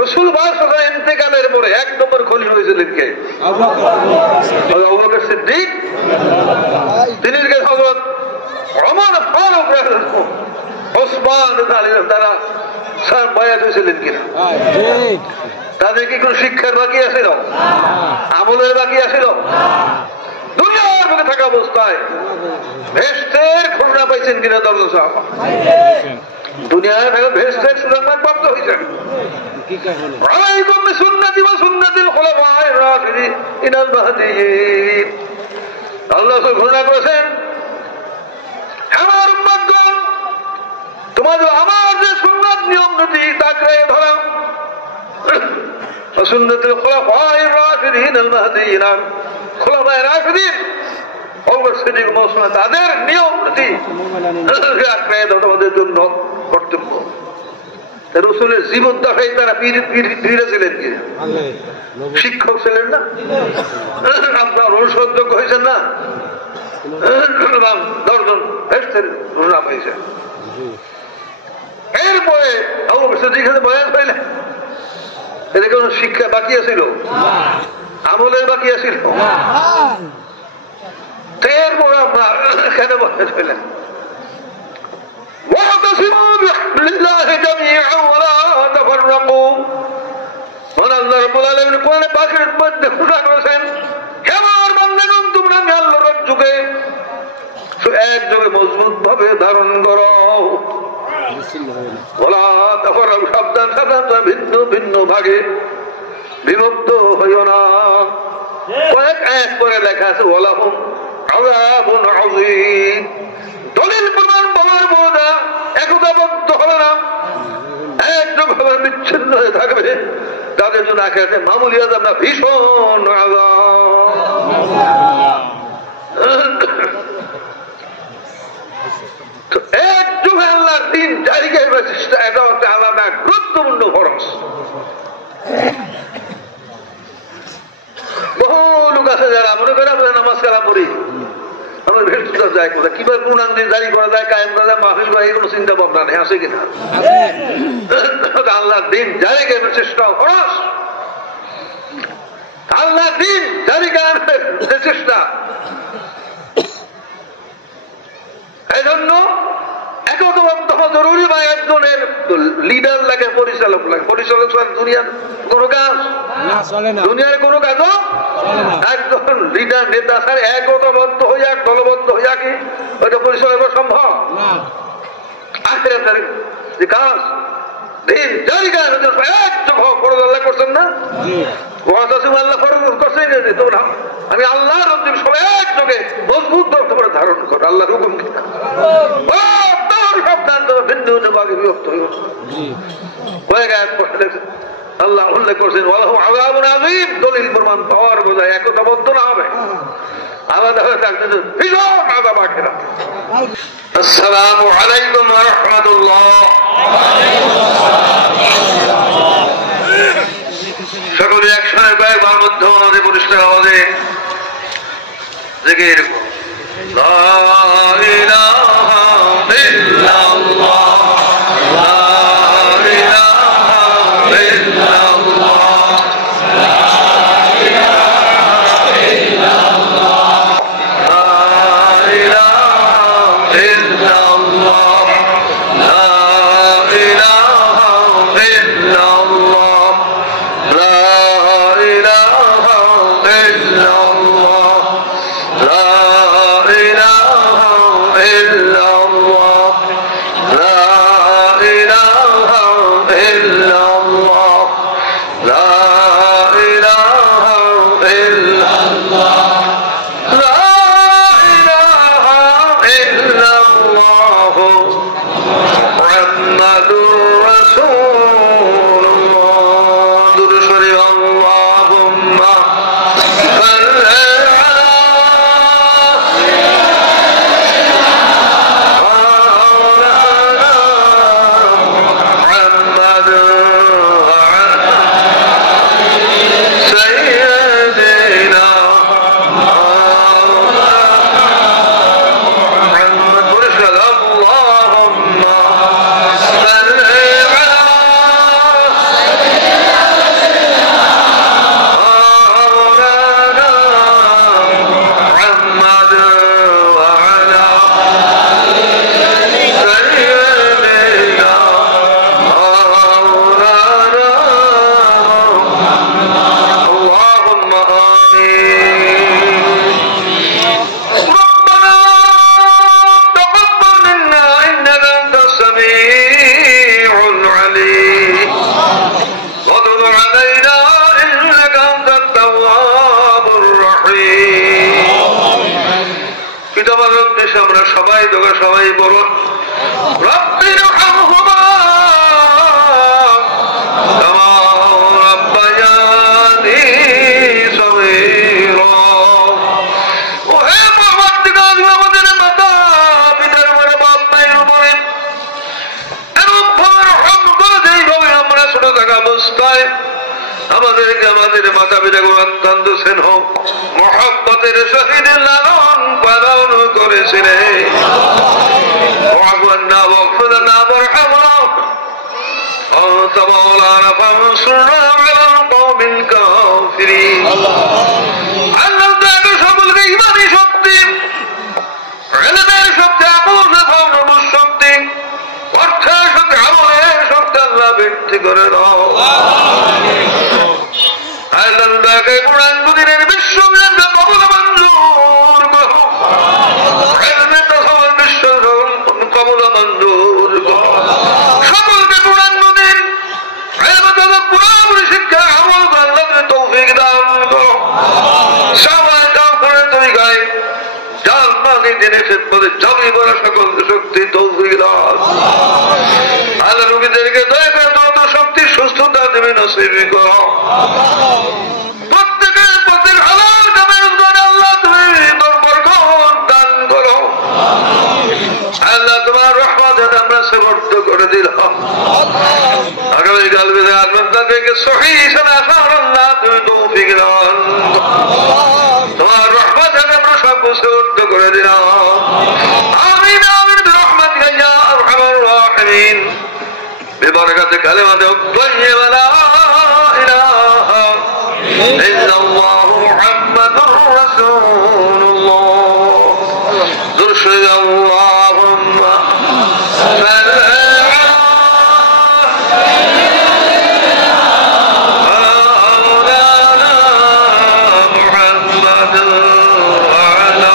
রাসূল বাদশাহ ইন্তেকালের পরে এক নম্বর খলিফা হয়েছিলেন কে? আবু বকর সিদ্দিক। তিনি হযরত ওমর ফারুক রাদিয়াল্লাহু ওসমান রাদিয়াল্লাহু তারা সব বায়াত হয়েছিলেন কিনা? তাদের কি কোন শিক্ষার বাকি আছিল? আমলের বাকি আছিল? দুনিয়ার মধ্যে থাকা অবস্থায় বেহেশতের ঘোষণা পাইছেন কিনা দরজা সাহাবা? দুনিয়ায় থাকা বেহেশতের সুসংবাদ প্রাপ্ত হয়েছেন। আলাইকুম বিসুন্নতি ওয়া সুন্নাতিল খুলাফায়ে রাশিদিন আল মাহদিয়্যিন। আল্লাহ ঘোষণা করেছেন, আমার উম্মতগণ, তোমাদের আমার যে সুন্নাত নিয়ম নীতি তাকে ধরো। সুন্নাতুল খুলাফায়ে রাশিদিন আল মাহদিয়্যিন, খুলাফায়ে রাশিদিন অবশ্যই মৌসুমে তাদের নিয়ম নীতি তোমাদের জন্য কর্তব্য। রাসূলের জীবদ্দশায় তারা পীর ছিলেন কি? শিক্ষক ছিলেন না? আপনার অনুসরণযোগ্য হয়েছেন না? দর্শন বেহেশতের ঘোষণা পাইছেন। এরপরে অবশ্যই যেখানে বয়ান হইলেন, এদের কোন শিক্ষা বাকি আছিল? আমলের বাকি আছিল? এরপরে আপনার কেন বয়ান হইলেন? واعتصموا بحبل الله جميعا ولا تفرقوا। আল্লাহ রাব্বুল আলামিন কোরআনে পাকের মধ্যে ঘোষণা করেছেন, হে আমার বান্দাগণ, তোমরা আমি আল্লাহর যুগে একযোগে মজবুত ভাবে ধারণ করো। ওয়ালা তাফাররাকু, সাবধান সাবধান, ভিন্ন ভিন্ন ভাগে বিভক্ত হইও না। কয়েক আয়াত পরে লেখা আছে ওয়ালাহুম আযাবুন আযীম। দলিল প্রমাণ বলার বোঝা একতাবদ্ধ হবে না, একভাবে বিচ্ছিন্ন হয়ে থাকবে, তাদের জন্য আখিরাতে মামুলি আযাব না, ভীষণ একযোগে আল্লাহর দ্বীন জারি করার চেষ্টা, এটা হচ্ছে আলাদা গুরুত্বপূর্ণ ফরজ। বহু লোক আছে যারা মনে করে আমরা নামাজ কালাম পড়ি, আমার ভেস্টুটা যায় কোথায়, কিভাবে কোরআন দিন জারি করা যায়, কায়েম করা যায়, মাহফিল করা, এগুলো চিন্তা ভাবনা নেই, আছে কিনা? আল্লাহর দিন জারি করার চেষ্টা খরচ, আল্লাহর দিন জারি করার চেষ্টা। এই জন্য একতাবদ্ধ হওয়া জরুরি, বা একজনের লিডার লাগে, পরিচালক লাগে। পরিচালক দুনিয়ার কোনো কাজ, দুনিয়ার কোনো কাজও একজন লিডার নেতা স্যার একতাবদ্ধ হইয়া দলবদ্ধ হইয়া কি ওইটা পরিচালক সম্ভব? আখিরাতের যে কাজ দিন জারি আল্লাহ করছেন না? আল্লাহ করছেন, আমি আল্লাহর সবাই একযোগে মজবুত করে ধারণ করো, আল্লাহর হুকুম কিনা ভিন্ন ভিন্ন ভাগে বিভক্ত হইল। আল্লাহ উল্লেখ করছেন ওয়ালাহুম আযাবুন আযীম। দলিল প্রমাণ পাওয়ার বোঝায় একতাবদ্ধ না হবে, আলাদা হয়ে থাকতে ভীষণ আযাব আখিরাত। আসসালামু আলাইকুম ওয়া রাহমাতুল্লাহ। সকলে একসঙ্গে কয়েকবার মধ্যে আমাদের পরিষ্কার আওয়াজে জিকির লা ইলাহা ইল্লাল্লাহ। إلا সবাই তোকে সবাই বলো রব্বির হামহুমা কামা রাব্বায়ানি সগীরা। ওহে পরবর্তীকাল আমাদের মাতা পিতার উপরে বাপ মায়ের উপরে এরূপ ভাবে রহম করে যেইভাবে আমরা ছোট থাকা অবস্থায় আমাদেরকে আমাদের মাতা পিতাকে অত্যন্ত স্নেহ মহব্বতের সহিত লালন পালন করেছিলেন। ওয়াগফিরনা ওয়াগফিরনা ওয়ারহামনা أنت مولانا فانصرنا على القوم الكافرين। আল্লাহ তাআলা সকলকে ঈমানি শক্তি, ইলমের শক্তি, আমলের শক্তি, অর্থের শক্তি, আমলের শক্তি আল্লাহ বৃদ্ধি করে দাও। আল্লাহ তাআলা কুরআন দুনিয়ার বিশ্বব্যাপী কবুল মঞ্জুর করো। ইলমের তাসাউর বিশ্ব কবুল মঞ্জুর করো। সকলকে কুরআন দুনিয়ার ইলমের তাসাউর পুরোপুরি শিক্ষা আমল করার তৌফিক দান করো। সবাই কাম করে তরিকায় জান্নাতি দিনের খিদমতে জমি করা সকলকে শক্তি তৌফিক দান। আল্লাহ রোগীদেরকে দয়া করে যত শক্তি সুস্থতা দেবে নসিব করো। প্রত্যেকের প্রতি হালাল কামের উপর আল্লাহ তুমি তোর বরকত দান করো। আল্লাহ তোমার রহমত আমরা সমর্থ করে দিলাম। আগামীকাল বিদায় আনন্দ থেকে সহি সালা আল্লাহ তুমি তৌফিক দান। তোমার রহমত আমরা সব সমর্থ করে দিলাম। আমিন আমিন বিরহমাতিকা ইয়া আরহামার রাহিমিন। ببركة كلمة الطيبة لا إله إلا الله محمد رسول الله. درشد اللهم صل على مولانا محمد وعلى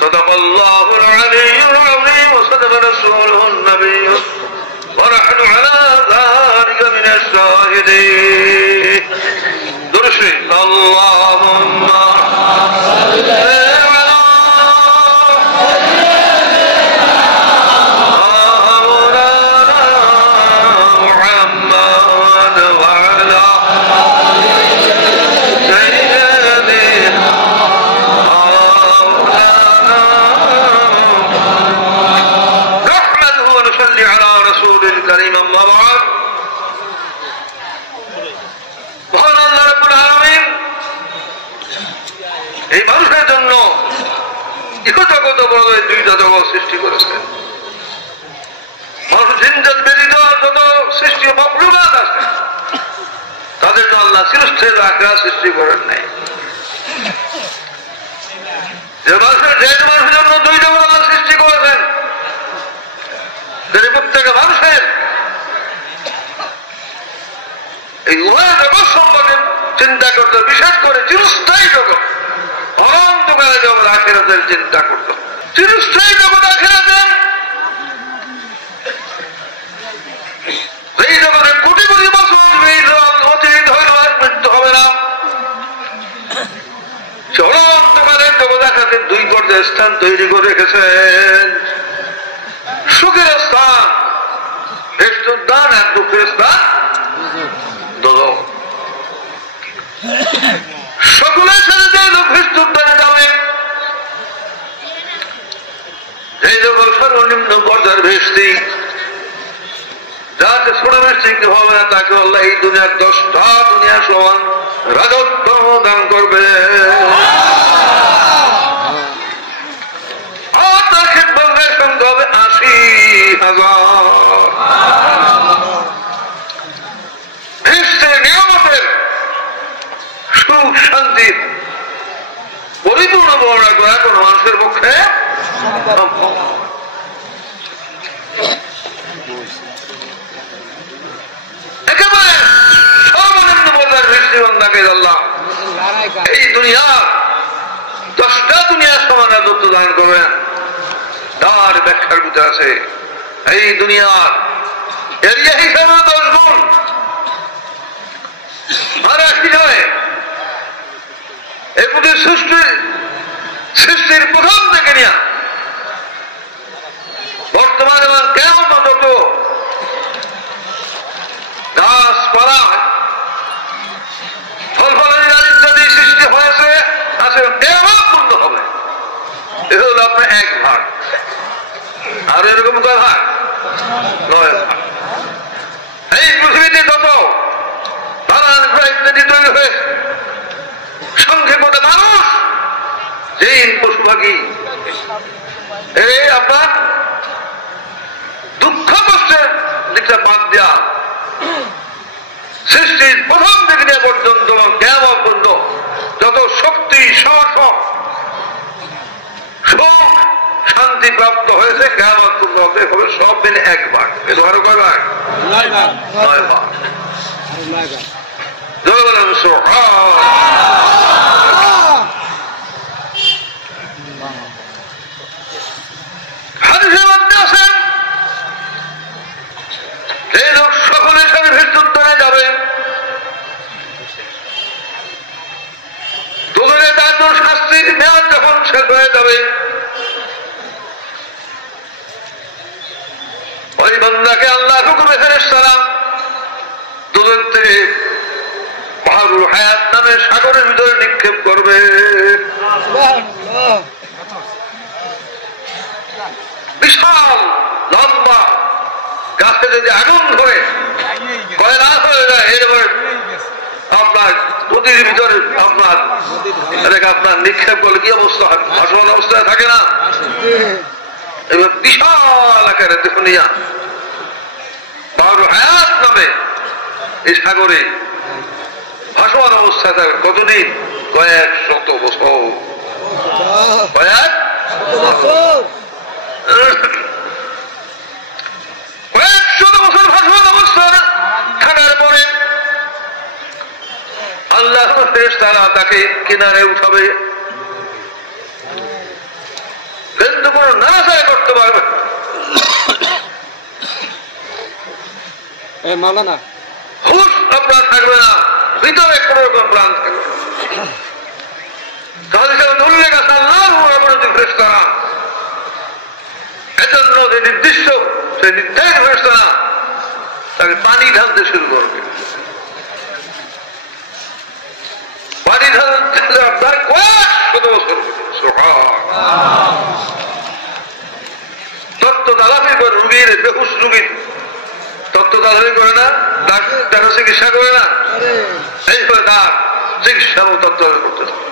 صدق الله العلي العظيم وصدق رسوله النبي ونحن على ذلك من الشاهدين. درشد اللهم صل على مولانا محمد وعلى سيدنا الكريم. أما بعد মহান আল্লাহ রাব্বুল আলামিন এই মানুষের জন্য ইহজগৎ বড় দুইটা জগৎ সৃষ্টি করেছেন। মানুষ জিনজাত ব্যতীত যত সৃষ্টি মাখলুকাত আছে তাদের জন্য আল্লাহ চিরস্থায়ী আখিরাত সৃষ্টি করেন নাই। যে মানুষের জন্য দুই জগৎ আল্লাহ সৃষ্টি করেছেন প্রত্যেক মানুষের এই উভয় জগৎ সম্পর্কে চিন্তা করতে, বিশেষ করে চিরস্থায়ী জগৎ অনন্তকালের জগৎ আখিরাতের চিন্তা করত। চিরস্থায়ী জগৎ আখিরাতের এই জগতের কোটি কোটি বছর অতিরিক্ত হইল মৃত্যু হবে না। সে অনন্তকালের জগৎ আখিরাতের দুই পর্যায়ে স্থান তৈরি করে রেখেছেন। সুখের স্থান দান আর দুঃখের স্থান দোজখ। সকলের সাথে যে লোক ভেস্তুদ্দানে যাবে, এই লোক সর্বনিম্ন পর্যায়ের ভেস্তি, যাতে ছোট ভেস্তি কি হবে না, তাকে আল্লাহ এই দুনিয়ার 10টা দুনিয়া সমান রাজত্ব দান করবে। আর তার খেদমতের সংখ্যা হবে 80,000। ভেস্তের নিয়ামতের সুখ শান্তি পরিপূর্ণ বর্ণনা করা কোন মানুষের পক্ষে সম্ভব। একেবারে সর্বনিম্ন পর্যায়ের ভেস্তিবন্ধাকে আল্লাহ এই দুনিয়ার 10টা দুনিয়া সমান রাজত্ব দান করবেন। তার ব্যাখ্যার ভিতরে আছে এই দুনিয়ার এরিয়া হিসাবে 10 গুণ, আর কি হয় এর মধ্যে সৃষ্টির প্রথম থেকে নিয়ে বর্তমানে কেমন যত গাছপালা ফল ফলানি ইত্যাদি সৃষ্টি হয়েছে আছে, কেমন পূর্ণ হবে এ হল আপনার 1 ভাগ। আর এরকম কয় ভাগ? 9 ভাগ। এই পৃথিবীতে যত ইত্যাদি তৈরি হয়েছে, সংক্ষেপে মানুষ যেই পশু পাখি আপনার দুঃখ কষ্টের দিকটা বাদ দেওয়া সৃষ্টির প্রথম দিক নিয়ে পর্যন্ত কেমন পর্যন্ত যত শক্তি সামর্থ্য সুখ শান্তি প্রাপ্ত হয়েছে কেমন পর্যন্ত হবে সব মিলে 1 ভাগ। এ ধরো কয় ভাগ? 9 ভাগ। এই লোক সকলের সাথে ভেস্তুদ্দানে যাবে, দুজনে তার জন্য শাস্তির মেয়াদ যখন শেষ হয়ে যাবে, ওই বান্দাকে আল্লাহ হুকুমে ফেরেশতারা দুজন থেকে বাহরুল হায়াত নামে সাগরের ভিতরে নিক্ষেপ করবে। বিশাল লম্বা গাছে যদি আগুন ধরে কয়লা হয়ে যায়, এরপরে আপনার নদীর ভিতরে আপনার নিক্ষেপ করলে কি অবস্থা হয়? ভাসমান অবস্থায় থাকে না? এবার বিশাল আকারে দেখুনিয়া বাহরুল হায়াত নামে এই সাগরে ভাসমান অবস্থায় থাকে কতদিন? কয়েক শত বছর। কয়েক শত বছর ভাসমান অবস্থায় থাকার পরে আল্লাহ ফেরেশতারা তাকে কিনারে উঠাবে, কিন্তু কোন নাড়াচাড়া করতে পারবে না, হুশ আপনার থাকবে না, ভিতরে কোন রকম প্রাণ থাকবে। তাহলে সেটা উল্লেখ আছে আল্লাহর ফেরেশতারা এজন্য যে নির্দিষ্ট সে নির্ধারিত ফেরেশতারা তাকে পানি ঢালতে শুরু করবে। পানি ঢালতে আপনার কয়েক শত বছর তত্ত্ব দালাফি করে রুগীর বেহুশ রুগীর তত্ত্ব দালাফি করে না, তার চিকিৎসা করে না, এই করে তার চিকিৎসা তত্ত্ব করতে থাকে।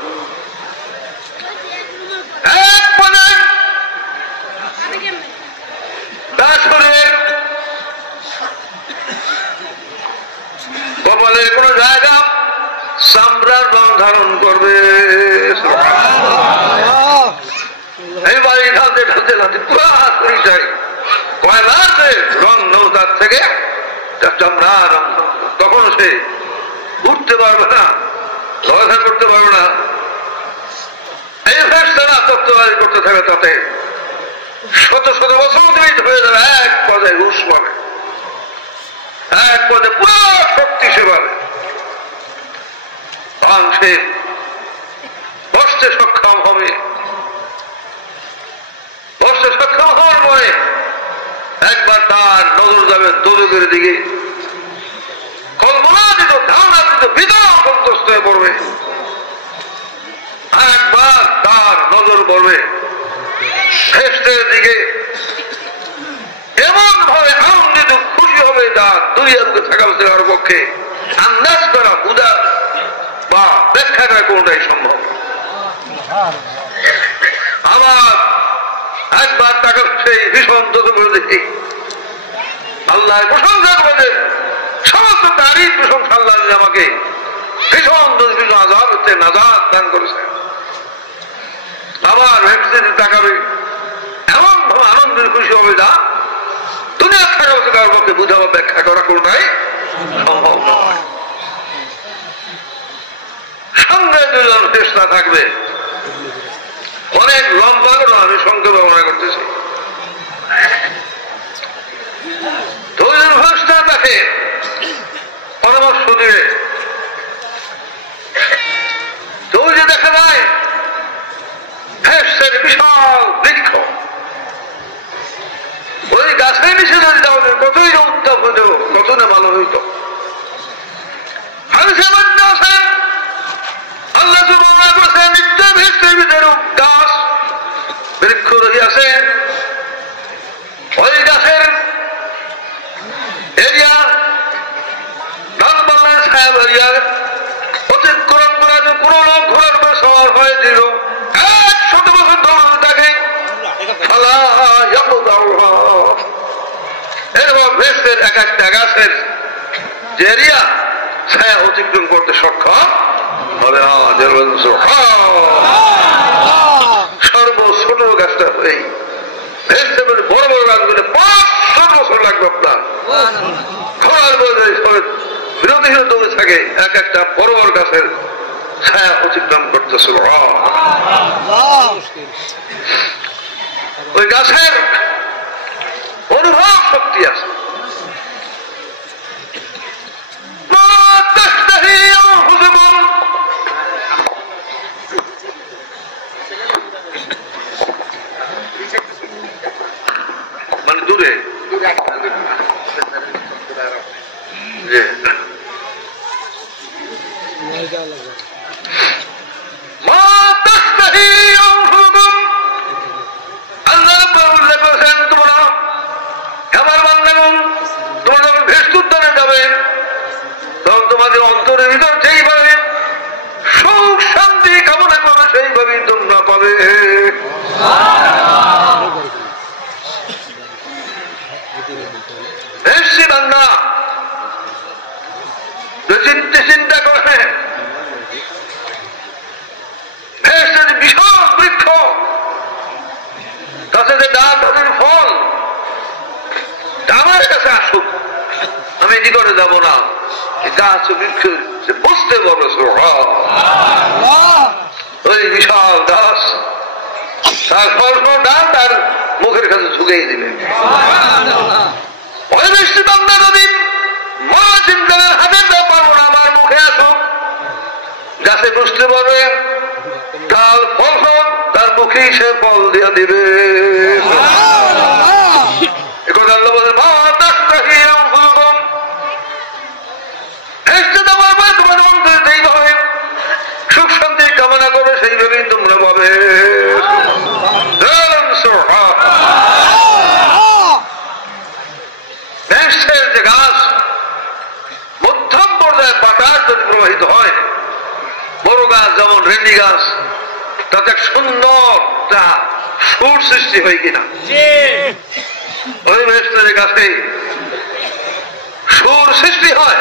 কপালের কোন জায়গা চামড়ার রং ধারণ করবে। এই বাড়ি ঢালতে ঢালতে ঢালতে পুরা শরীরটাই কয়লাতে রং নৌতার থেকে চামড়া রং, তখন সে উঠতে পারবে না, চলাফেরা করতে পারবে না। এই ফেরেশতারা তত্ত্ববাদী করতে থাকে, তাতে শত শত বছর হয়ে যাবে, এক পর্যায়ে হুঁশ পাবে, এক পর্যায়ে পুরো শক্তি সে পাবে, সে বসতে সক্ষম হবে। বসতে সক্ষম হওয়ার পরে একবার তার নজর যাবে দোজখের দিকে, কল্পনাতীত ধারণাতীত বিদগ্ধ হয়ে পড়বে, একবার তার নজর পড়বে ফেরেশতাদের দিকে, এমন ভাবে আনন্দিত খুশি হবে যা দুনিয়াতে থাকার দেওয়ার পক্ষে আন্দাজ করা, বুঝা বা ব্যাখ্যা করা কোনটাই সম্ভব। আমার একবার তাকে সেই ভীষণ করে দেখি আল্লাহ প্রশংসা করেছেন, সমস্ত তারিফ প্রশংসা আল্লাহ আমাকে ভীষণ ভীষণ আজাদ হচ্ছে নাজাদ দান করেছে। আবার ভেবসিতে তাকাবে, এমন ভাবে আনন্দের খুশি হবে যা দুনিয়া থাকা হচ্ছে কারোর পক্ষে বুঝা বা ব্যাখ্যা করা কোনটাই সম্ভব নয়। সঙ্গে দুজন চেষ্টা থাকবে, অনেক লম্বা করে আমি সংক্ষেপে ব্যবহার করতেছি। দুজন চেষ্টা তাকে পরামর্শ দিবে, যে দেখা যায় ফেরেশতাদের বিশাল বৃক্ষ, ওই গাছের নিচে যদি যাওয়া কতই উত্তাপ হইত, কত না ভালো হইত। আল্লাহ নিত্য ভেস্তের ভিতরে গাছ বৃক্ষ রহিয়াছে, ওই গাছের এরিয়া ডালপাল্লার ছায়া এরিয়া অতিক্রম করা যে কোন লোক ঘোরার পর সবার হয়ে দিল 100 বছর দৌড়ানো থাকে এরকম ভেস্তের এক একটা গাছের যে এরিয়া ছায়া অতিক্রম করতে সক্ষম হবে না। সর্ব ছোট গাছটা হয়ে ভেস্তে বড় বড় গাছগুলো 500 বছর লাগবে আপনার ঘোরার বিরোধীরা দৌড়ে থাকে এক একটা বড় বড় গাছের ছায়া অতিক্রম করতেছিল। ওই গাছের অনুভব শক্তি আছে, মানে দূরে তোমাদের অন্তরের ভিতর যেইভাবে সুখ শান্তি কামনা করবে সেইভাবেই তোমরা পাবে। বান্দা চিন্তা করে বিশাল বৃক্ষ, কাছে যে ডাল তাদের ফল, আমার কাছে আসুক, আমি নিকটে যাব না। গাছ বৃক্ষ বুঝতে পারবে ওই বিশাল গাছ তার ফল ডাল তার মুখের কাছে ঝুঁকেই দিবে। ওই বৃষ্টি বান্দা যদি মনে চিন্তা হাতের না পারবো না, আমার মুখে আসুক, গাছে বুঝতে পারবে ডাল ফল হোক তার মুখেই সে ফল দিয়ে দিবে। একথা আল্লাহ বলে তোমার অন্তরে যেইভাবে সুখ শান্তি কামনা করে সেইভাবেই তোমরা পাবে। যে গাছ মধ্যম পর্যায়ে বাতাস যদি প্রবাহিত হয়, বড় গাছ যেমন রেন্ডি গাছ, তাতে সুন্দর সুর সৃষ্টি হয় কিনা, ওই বেহেশতের গাছে সুর সৃষ্টি হয়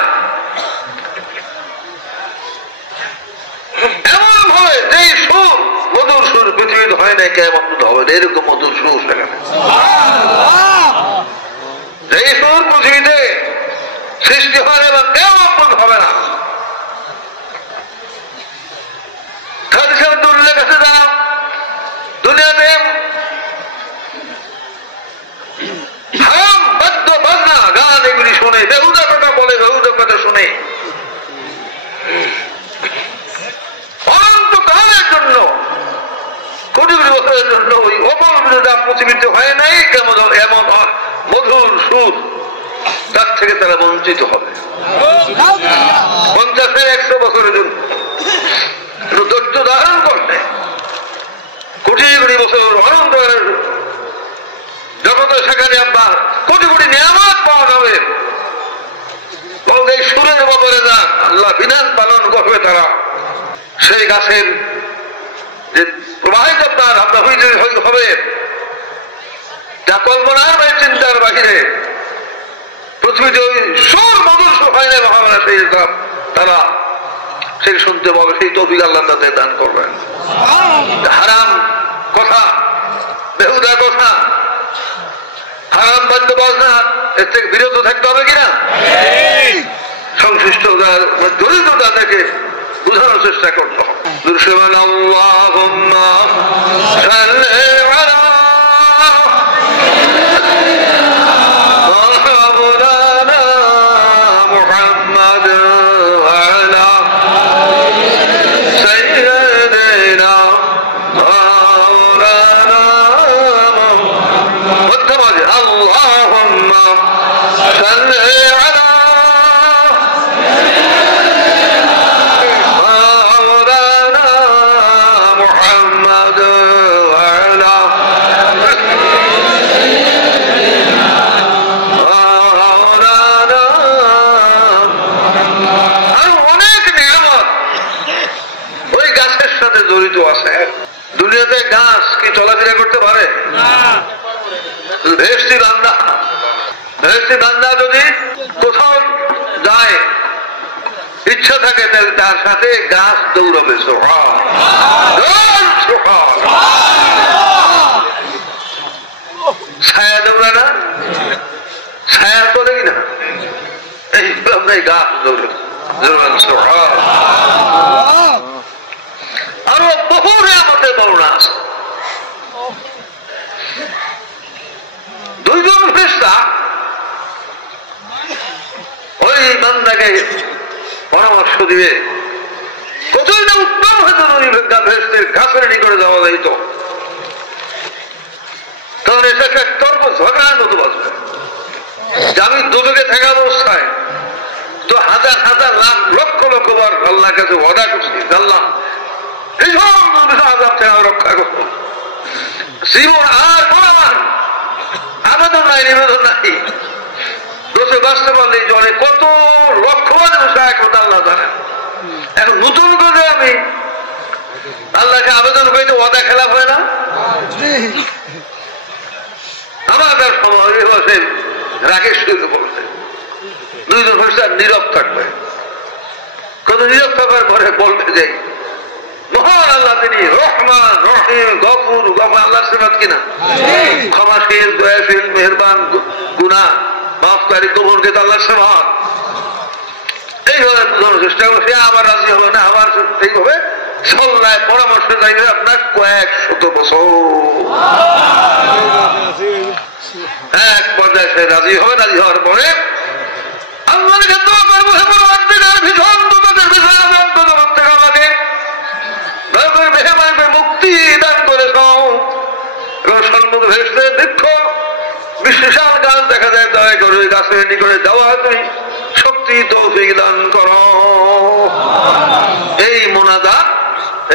এমন ভাবে যে সুর মধুর সুর পৃথিবীতে হয় না, কেমন হবে এরকম মধুর সুর সেখানে। যে সুর পৃথিবীতে সৃষ্টি হয় এবং কেমন হবে না। উল্লেখ আছে যারা দুনিয়াতে হারাম বাদ্য বাজনা গান এগুলি শুনে, বেহুদা কথা বলে, বেহুদা কথা শুনে, অনন্তকালের জন্য কোটি কোটি বছরের জন্য ওই অকল বিরোধা পৃথিবীতে হয় নাই কেমন এমন মধুর সুর, তার থেকে তারা বঞ্চিত হবে। 50-100 বছরের জন্য সেখানে আপনার কোটি কোটি নিয়ামত পাওয়া যাবে। এই সুরের বদলে যান আল্লাহ বিধান পালন করবে তারা। সেই গাছের যে প্রবাহিত আপনার আপনার হবে যা কল্পনার বা চিন্তার বাহিরে পৃথিবীতে ওই সুর মধুর হয় না মহামারা সেই তারা সেই শুনতে পাবে। সেই তৌফিক আল্লাহ তাদের দান করবেন। হারাম কথা, বেহুদা কথা, হারাম বাদ্য বাজনা এর থেকে বিরত থাকতে হবে কিনা? সংশ্লিষ্ট দরিদ্রতা থেকে বোঝানোর চেষ্টা করতে হবে। দুরুদ আল্লাহুম্মা সাল্লি আলা মাওলানা মুহাম্মাদ ওয়া আলা সাইয়্যিদিনা মাওলানা মুহাম্মাদ আল্লাহুম্মা সাল্লি আলা দুনিয়াতে গাছ কি চলাফেরা করতে পারে? ভেস্টি বান্দা যদি কোথাও যায় ইচ্ছা থাকে তাহলে তার সাথে গাছ দৌড়াবে। ছায়া দৌড়ায় না? ছায়া চলে কিনা? এই গাছ দৌড়াবে। আরো বহু আমাদের বর্ণনা আছে। দুইজন ফেরেশতা ওই বান্দাকে পরামর্শ দিবে কতই না উত্তম হয়তো ফেরেশতার গাছের নিকটে যাওয়া যাইত, তখন এসে একটা তর্ক ঝগড়ার মতো বাজবে যে আমি দুটোকে থাকা অবস্থায় তো হাজার হাজার লাখ লক্ষ লক্ষ বার আল্লাহর কাছে ওয়াদা করছি, আল্লাহ রক্ষা করবো। জীবন আর আমার আবেদন নাই, নিবেদন নাই, দোষে বাঁচতে পারলে জলে কত লক্ষ মানুষ একমত আল্লাহ জানেন। এখন নতুন করে আমি আল্লাহকে আবেদন করিতে ওয়াদা খেলাফ হয় না? আমার তার সময় রাগের সহিত বলতে দুইজন ফেরেশতা নীরব থাকবে। কত নীরব থাকার পরে বলবে যে মহান আল্লাহ তিনি রহমান রহিম গফুর গফার আল্লাহ সিফাত কিনা? ক্ষমাশীল, দয়াশীল, মেহেরবান, গুনাহ মাফকারী, গোপনকে তো আল্লাহ সিফাত। এইভাবে বোঝানোর চেষ্টা করছে। আবার রাজি হবে না, আবার এইভাবে সল্লায় পরামর্শ চাইবে আপনার কয়েক শত বছর। এক পর্যায়ে সে রাজি হবে। রাজি হওয়ার পরে আল্লাহর কাছে দোয়া করবো, হে পরওয়ারদিগার ভীষণ তোমাদের বিষয়ে অনন্ত জগৎ থেকে আমাকে মুক্তি দান করেছ। সম্মুখ ভেসতে বৃক্ষ বিশেষাল গাছ দেখা যায়, দয়া করে গাছের নিকটে যাওয়া তুমি শক্তি তৌফিক দান করো। এই মোনাজাত,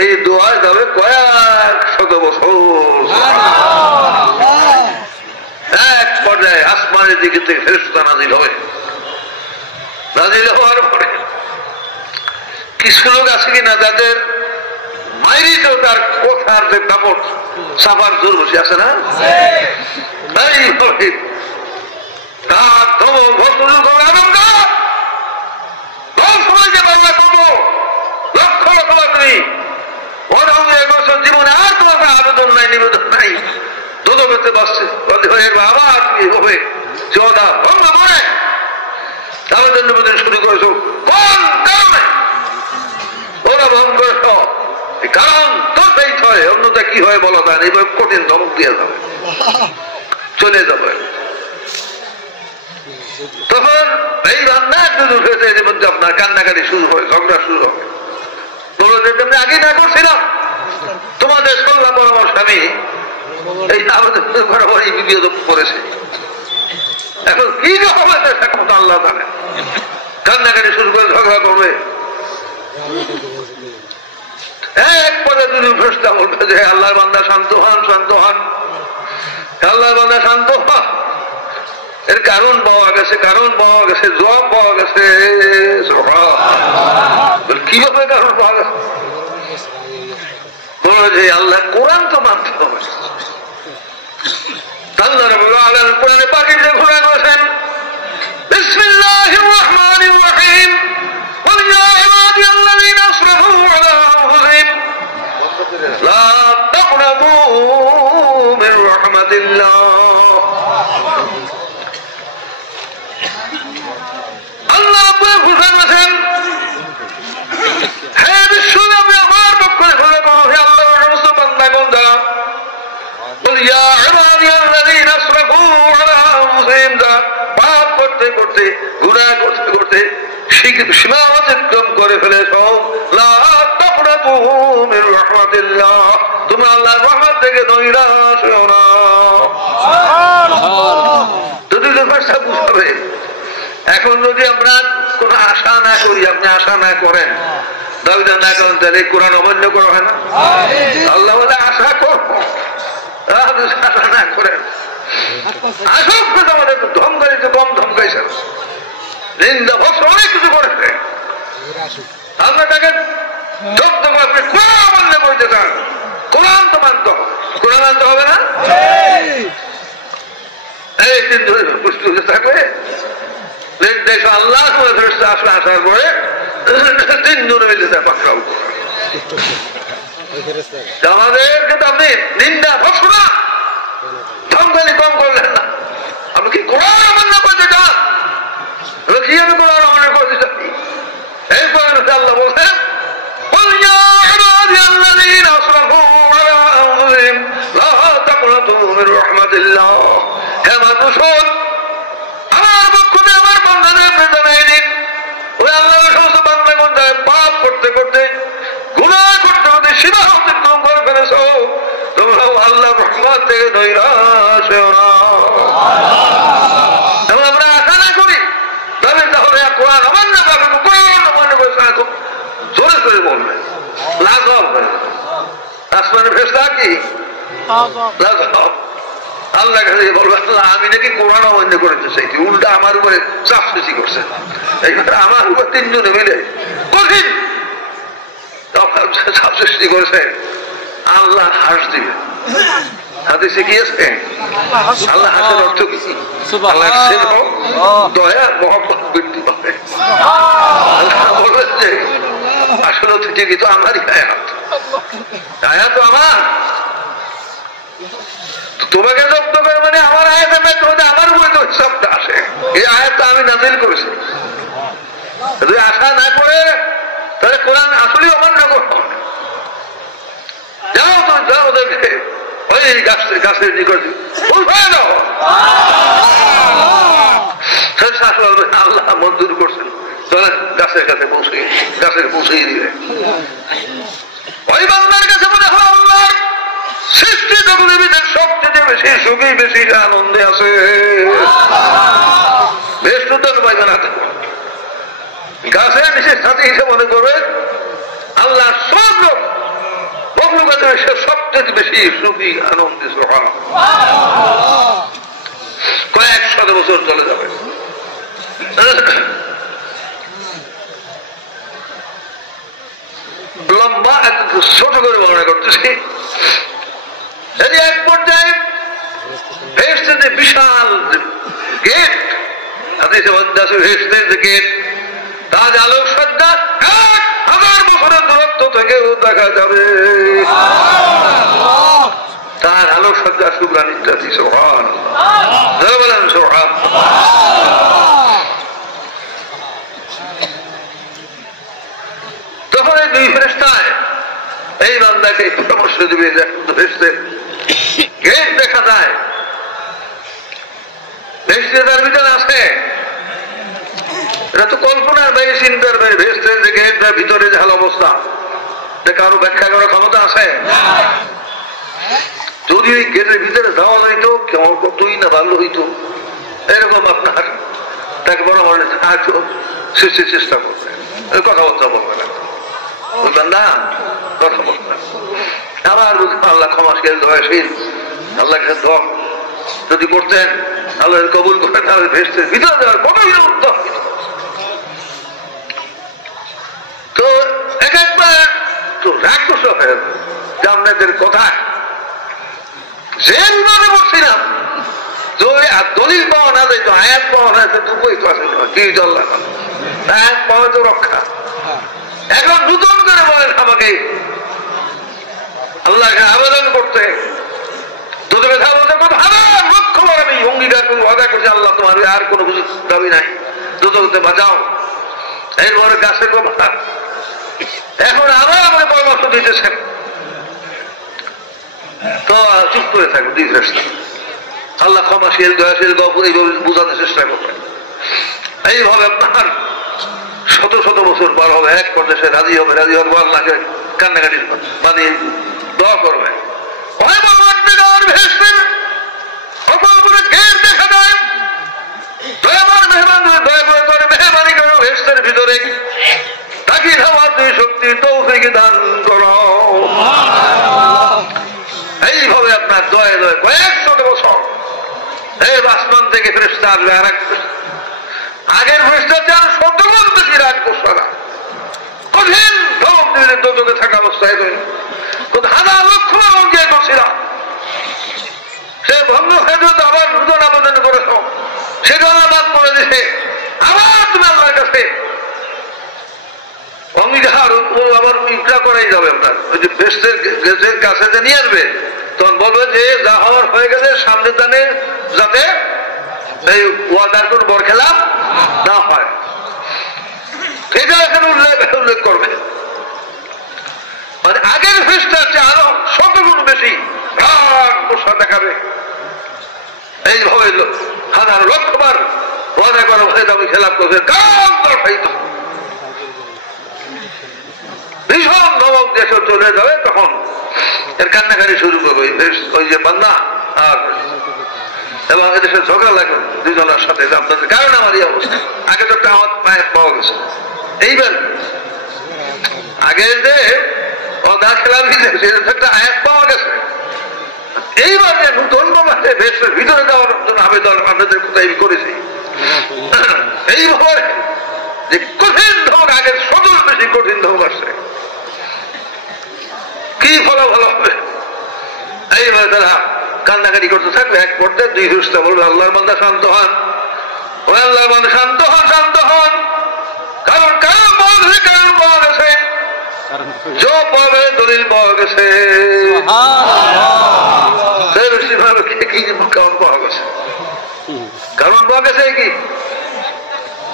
এই দোয়া যাবে কয়েক শত বছর। এক পর্যায়ে আসমানের দিকে থেকে ফেরেশতা নাজিল হবে। নাজিল হওয়ার পরে কিছু লোক আছে কিনা যাদের মাইরিতেও তার কথার যে কাপড় সাফার জোর বসে আছে না? জীবনে আর তোমার আবেদন নাই, নিবেদন নাই, দোদ করতে পারছে আবার কি হবে? আবেদন নিবেদন শুরু করেছ কোন কারণে? ওরা ভঙ্গ করেছ কারণ তোর সেই হয়, অন্যটা কি হয় বলা যায় না। এইভাবে কঠিন ধমক দিয়ে যাবে, চলে যাবে। তখন এই রান্না একটু উঠেছে, এর মধ্যে আপনার কান্নাকাটি শুরু হয়, ঝগড়া শুরু হবে। বলো যে তুমি আগে না করছিলাম, তোমাদের সল্লা পরামর্শ আমি এই আমাদের বরাবর এই বিপদ করেছে। এখন কি হবে সেটা কথা আল্লাহ জানে। কান্নাকাটি শুরু করে ঝগড়া করবে। এক পরে দুজন ফেরেশতা বলবে যে আল্লাহর বান্দা শান্ত হন, শান্ত হন। আল্লাহ বান্দা শান্ত হ, এর কারণ পাওয়া গেছে, কারণ পাওয়া গেছে, জবাব পাওয়া গেছে। কিভাবে কারণ পাওয়া গেছে? বলো যে আল্লাহ কোরআন তো মানতে হবে। আল্লাহ রাব্বুল আলামিন কোরআনে পাকে যে ঘোষণা করেছেন, বিসমিল্লাহির রহমানির রহিম, ওয়া ইয়া ইবাদিয়াল্লাযীনা আসরাফু আলা আনফুসিহিম লা তাকনাতু মির রাহমাতিল্লাহ। আল্লাহ রাব্বুল ঘোষণা করেছেন, হে বিশ্বনবী আমার পক্ষে ঘোষণা করো, হে আল্লাহর সমস্ত বান্দাগণ যারা, বল ইয়া ইবাদিয়াল্লাযীনা আসরাফু আলা আনফুসিহিম, যারা পাপ করতে করতে গুনাহ করতে করতে সীমা অতিক্রম করে ফেলেছো, লা তাকনাতু মির রাহমাতিল্লাহ, তোমরা আল্লাহর রহমত থেকে নৈরাশ হও না। যদি ভাষা বুঝাবে, এখন যদি আমরা কোন আশা না করি, আপনি আশা না করেন, দাবিদার না করেন, তাহলে কোরআন অমান্য করা হয় না? আল্লাহ বলে আশা করবো, আশা না করেন। আসক আমাদের ধমকাইছে, কম ধমকাইছে, নিন্দা ভস্ম অনেক কিছু করেছে। আমরা তাকে যত্ন করে আপনি কোরআন অমান্য করতে চান, কোরআন তো মানতে হবে, কোরআন মানতে হবে না? এই তিন প্রস্তুতি থাকবে আল্লাহ আসলে আসার পরে তিনজনে মিলে পাকড়াও আমাদেরকে তো আপনি নিন্দা ভৎসনা ধমকানি কম করলেন না। আপনি কি কোরআন অমান্য করতে চান? কি আমি কোরআন অমান্য করতে চাই? এই পয়েন্ট আল্লাহ বলছেন, হে মানুষ, আমার পক্ষ থেকে আমার বান্দাদের জানাই দিন, ওই আল্লাহর সমস্ত বান্দাগণ পাপ করতে করতে গুনাহ করতে করতে সীমা অতিক্রম করে ফেলেছো, তোমরাও আল্লাহর রহমত থেকে নৈরাশ হও না। এবং আমরা আশা না করি তবে তাহলে কোরআন অমান্য করবে, কোরআন অমান্য করে জোরে করে বলবে, লাজব আসমানের ফেরেশতা কি লাজব। আল্লাহ কাছে বলবে, আল্লাহ আমি নাকি কোরআন অমান্য করেছে, সেইটি উল্টা আমার উপরে চাপ সৃষ্টি করছে, এইবার আমার উপর তিনজনে মিলে কঠিন চাপ সৃষ্টি করেছে। আল্লাহ হাস দিবে। হাদিসে কি আছে? আল্লাহ হাসের অর্থ কি? আল্লাহ দয়া মহব্বত বৃদ্ধি পাবে। আল্লাহ বলবেন যে আসলে ঠিকই তো আমারই আয়াত, আয়াত তো আমার, তোমাকে জব্দ করে মানে আমার আয়াতের মধ্যে আমার উপরে তো হিসাবটা আসে। এই আয়াতটা আমি নাজিল করেছি। যদি আশা না করে তাহলে কোরআন আসলেই অমান্য করবো। যাও তো যাও, দেখে ওই গাছের নিকট উঠায় দাও। আল্লাহ মঞ্জুর করছেন, চলে গাছের কাছে পৌঁছে দিবে। ওই বান্দার কাছে মনে হয় আল্লাহর সৃষ্টি জগতের ভিতরে সবচেয়ে বেশি সুখী, বেশি আনন্দে আছে। বেশ তো পাইবে না, গাছের নিচে সাথে হিসেবে মনে করবে আল্লাহ সব লোক মখলুকাতে সে সবচেয়ে বেশি সুখী, আনন্দে সোহান। কয়েক শত বছর চলে যাবে। লম্বা ছোট করে বর্ণনা করতেছি। এক পর্যায়ে ভেস্টের বিশাল গেট, ভেস্টের যে গেট, তার আলোকসজ্জা 1000 বছরের দূরত্ব থেকেও দেখা যাবে। তার আলোকসজ্জা সুগ্রাণ ইত্যাদি। সোহান বলেন সোহান। তখন এই দুই ফেরেশতায় এই বান্দাকে পরামর্শ দিবে, ভেস্টের গেট দেখা যায়, ভেস্টের তার ভিতরে আছে। এটা তো কল্পনার বাইরে, চিন্তার বাইরে। ভেস্টের যে গেট, তার ভিতরে যে হাল অবস্থা, কারো ব্যাখ্যা করার ক্ষমতা আছে? যদি ওই গেটের ভিতরে যাওয়া হইতো কেমন কতই না ভালো হইতো, এরকম আপনার তাকে বরাবর সৃষ্টির চেষ্টা করবে, কথাবার্তা বলবে না, বুঝলেন না? কথা বলবে না। আবার আল্লাহ ক্ষমাশীল, দয়াশীল, আল্লাহকে যদি করতেন আল্লাহ কবুল করে তাহলে বেহেশতের ভিতরে দেওয়ার কত উত্তম। তো এক একবার তো রাগ করতে হবে যে আপনাদের কথায় যে বিমানে বলছিলাম দলিল পাওয়া না যাইতো আয়াত পাওয়া না যেত বই তো আসে কি জল্লা আয়াত পাওয়া তো রক্ষা। এখন নতুন করে বলেন আমাকে আল্লাহকে আবেদন করতে তোদের লক্ষ্যবার আমি অঙ্গীকার করে আদায় করছি আল্লাহ তোমার আর কোনো কিছু দাবি নাই দুটোতে বাঁচাও। এরপরে গাছের কথা এখন আবার আমাকে পরামর্শ দিতেছেন তো চুপ করে থাকবো দুই ফেরেশতা আল্লাহ ক্ষমাশীল দয়াশীল এইভাবে বোঝানোর চেষ্টা করবেন। এইভাবে আপনার শত শত বছর পার হবে এক পর্যায়ে রাজি হবে রাজি হবে আল্লাহকে কান্নাকাটি বানিয়ে দোয়া করবে দেখা দেয় দয়াবার মেহমান দয়া করে মেহমানি করো ভেস্তের ভিতরে তাকিয়ে খাওয়ার দুই শক্তি তৌফিক দান করো। এইভাবে আপনার দয়ে দয়ে কয়েকশত বছর এই আসমান থেকে ফেরেশতা আসবে আর এক আগের ফেরেশতাতে আর 100 গুণ বেশি রাগ করছে না কঠিন ধমক দিলে দোজখে থাকা অবস্থায় হাজার লক্ষ অঙ্গীকার করছিল সে ভঙ্গ হয়ে যেত আবার নূতন আবেদন করেছ সেটা বাদ করে দিছে আবার তুমি আল্লাহর কাছে অঙ্গীকার আবার ইকরা করাই যাবে আপনার ওই যে বেহেশতের কাছে যে নিয়ে আসবে তখন বলবে যে যা হওয়ার হয়ে গেছে সামনে জানে যাতে এই ওয়াদার কোন বর খেলাপ না হয় এটা এখানে উল্লেখ করবে। মানে আগের ফেরেশতা আছে আরো 100 গুণ বেশি রাগ গোসা দেখাবে এইভাবে হাজার লক্ষবার ওয়াদা করা হয়ে যাবে খেলাপ করবে কাম দর্শাইত ভীষণ নবক দেশে চলে যাবে তখন এর কান্নাকারি শুরু করবে ওই যে বান্দা আর এবং এদেশে ঝগড়া লাগবে দুজনের সাথে আপনাদের কারণ আমার এই অবস্থা আগে তো একটা আমার পায়ে পাওয়া গেছে এইবার আগে যে অদা খেলার একটা আয়াত পাওয়া গেছে এইবার যে নতুন ভাবে দেশের ভিতরে যাওয়ার জন্য আবেদন আপনাদের কোথায় করেছি এইভাবে যে কঠিন ধমক আগের সদর বেশি কঠিন ধমক আসছে কি ফলাফল হবে এইভাবে তারা কান্নাকাটি করতে থাকবে এক পর্যায়ে দুই ফেরেশতা বলবে আল্লাহর বান্দা শান্ত হন ও আল্লাহর বান্দা শান্ত হন শান্ত হন কারণ কারণ পাওয়া গেছে जो पावे दलिल पाওয়া গেছে কারণ পাওয়া গেছে কি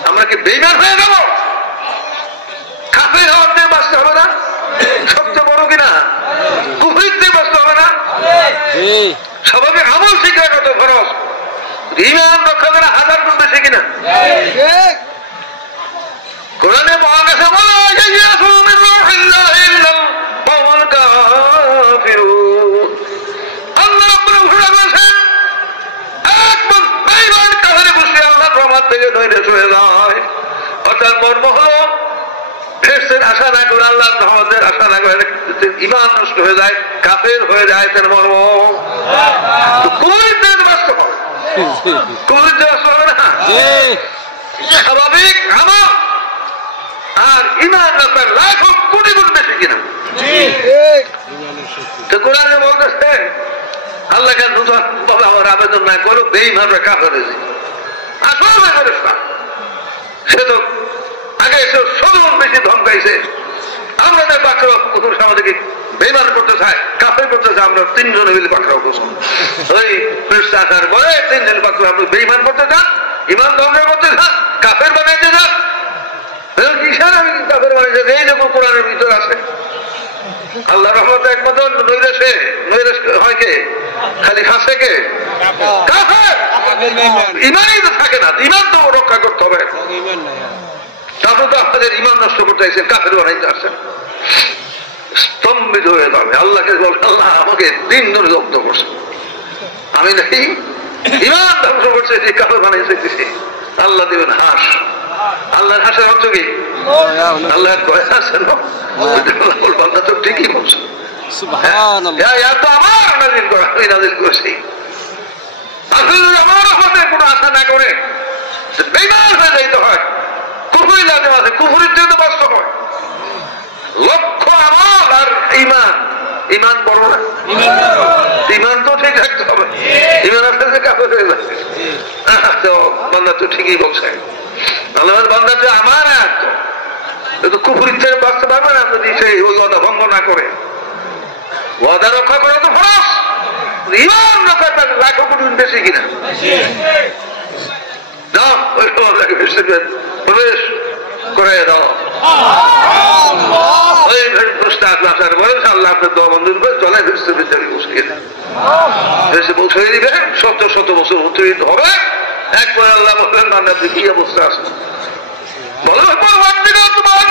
আমরা কি বেঈমান হয়ে যাব কাফের হওয়ার দিয়ে বাঁচতে হবে না সবচেয়ে বড় কিনা কুফরির দিয়ে বাঁচতে হবে না স্বাভাবিক আমল শিখে কত খরচ ঈমান রক্ষা করা 1000 গুণ বেশি কিনা কোরআনে পাওয়া গেছে বলো আশা না করে আল্লাহ রহমতের আশা না করে ঈমান নষ্ট হয়ে যায় কাফের হয়ে যায় তার মর্ম কুফরিতে বাস্তব হবে কুফরিতে বাস্তব হবে না স্বাভাবিক আমল আর ঈমান রাখার লাখ কোটি গুণ বেশি কিনা তো কোরআনে বলতেছে আল্লাহকে নতুন ভাবে আমার আবেদন না করো বেঈমানরা কাফের হয়ে যায় আসলে ফেরেশতা সে তো আগে এসে সবগুণ বেশি ধমকাইছে আমরা তাই পাকড়াও কুকুর আমাদেরকে বেঈমান করতে চায় কাফের করতে চায় আমরা 3 জনে মিলে পাকড়াও করছি ওই ফেরেশতা আসার পরে 3 জন পাকড়াও আপনি বেঈমান করতে চান ঈমান ধ্বংস করতে চান কাফের বানাইতে চান কিসের আমি কাফের বানাইতে এই দেখো কোরআনের ভিতরে আছে আল্লাহ রহমত একমাত্র নৈরাশ হয় কে খালি খাসে কে কাফের ঈমানই তো থাকে না ঈমান তো রক্ষা করতে হবে তারপর তো আপনাদের ঈমান নষ্ট করতে আসছেন কাফের বানাইতে আসছেন স্তম্ভিত হয়ে যাবে আল্লাহকে বল আল্লাহ আমাকে 3 জন জব্দ করছে আমি নাকি ঈমান ধ্বংস করছে যে কাফের বানাইছে আল্লাহ দিবেন হাস আল্লাহর হাসের অর্থ কি আল্লাহ কয় হাসেন বান্দা তো ঠিকই বলছে সুবহানাল্লাহ তো আমার নাজিল করা আমি নাজিল করেছি রহমতের কোনো আশা না করে বেঈমান হয়ে যাইতে হয়, কুফরি লাজম আছে, কুফরির চেয়ে তো কষ্ট হয়। লক্ষ্য আমল আর ঈমান, ঈমান বড় না, ঈমান তো ঠিক থাকতে হবে, ঈমান আসলে কাফের হয়ে যায়। তো বান্দা তো ঠিকই বলছে, আল্লাহর বান্দা যে আমার তো কুফরির চেয়ে বাঁচতে পারবে না যদি সেই ওই ওয়াদা ভঙ্গ না করে। ওয়াদা রক্ষা করা তো ফরজ, ঈমান রক্ষা করা লাখো কোটি বেশি কিনা। দাও ওই প্রবেশ করে দাও, ওই প্রশ্ন আসার বলে আল্লাহ আপনার দোয়া মঞ্জুর করে চলে বিশ্ববিদ্যালয় বসে গেছে, দেশে পৌঁছে দিবে, শত শত বছর উত্তীর্ণ হবে। একবার আল্লাহ বললেন বান্দা আপনি কি অবস্থা আছে, বলো তোমার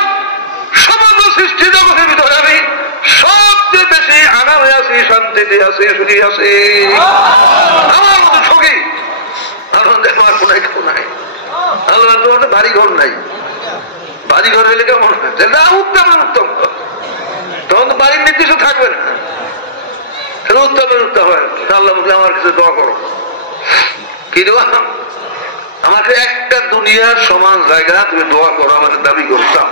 সমগ্র সৃষ্টি জগতের ভিতরে আমি সবচেয়ে বেশি আরামে আছি, শান্তিতে আছি, সুখী আছি, আমার মতো সুখী আনন্দে আমার কোন কেউ নাই। আল্লাহ তোমার তো বাড়ি ঘর নাই, বাড়ি ঘর হইলে কেমন হয়, উত্তম উত্তম, তখন তো বাড়ির নির্দিষ্ট থাকবে না, উত্তমের উত্তম হয়। আল্লাহ বললে আমার কাছে দোয়া করো, কি দোয়া, আমাকে একটা দুনিয়ার সমান জায়গা তুমি দোয়া করো, আমাকে দাবি করতাম।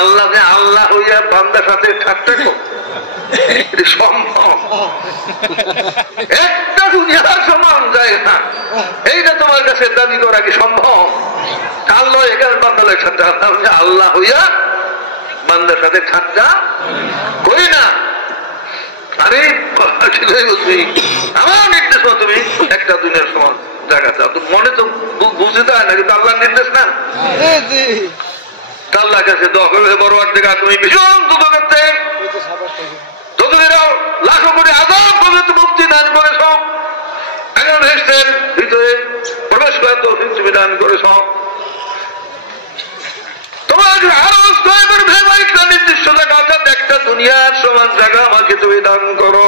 আল্লাহ আল্লাহ হইয়া বান্দার সাথে ঠাট্টা কর, এটা সম্ভব? একটা দুনিয়ার সমান জায়গা এইটা তোমার কাছে দাবি করা কি সম্ভব? আল্লাহ এখানে বান্দার সাথে আল্লাহ হইয়া বান্দার সাথে ঠাট্টা করি না। আরে আমার নির্দেশ তুমি একটা দুনিয়ার সমান জায়গা চাও, মনে তো বুঝতে হয় না, কিন্তু আল্লাহর নির্দেশ না। আল্লাহর কাছে দোয়া করবে, বড় জায়গা তুমি ভীষণ দুঃখ করতে লাখো কোটি আযাব পর্যন্ত মুক্তি দান করেছ, এখন বেহেশতের ভিতরে প্রবেশ করার তৌফিক তুমি দান করেছ। তোমার আরজ দয়াবার ভেবে একটা নির্দিষ্ট জায়গা, অর্থাৎ একটা দুনিয়ার সমান জায়গা আমাকে তুমি দান করো।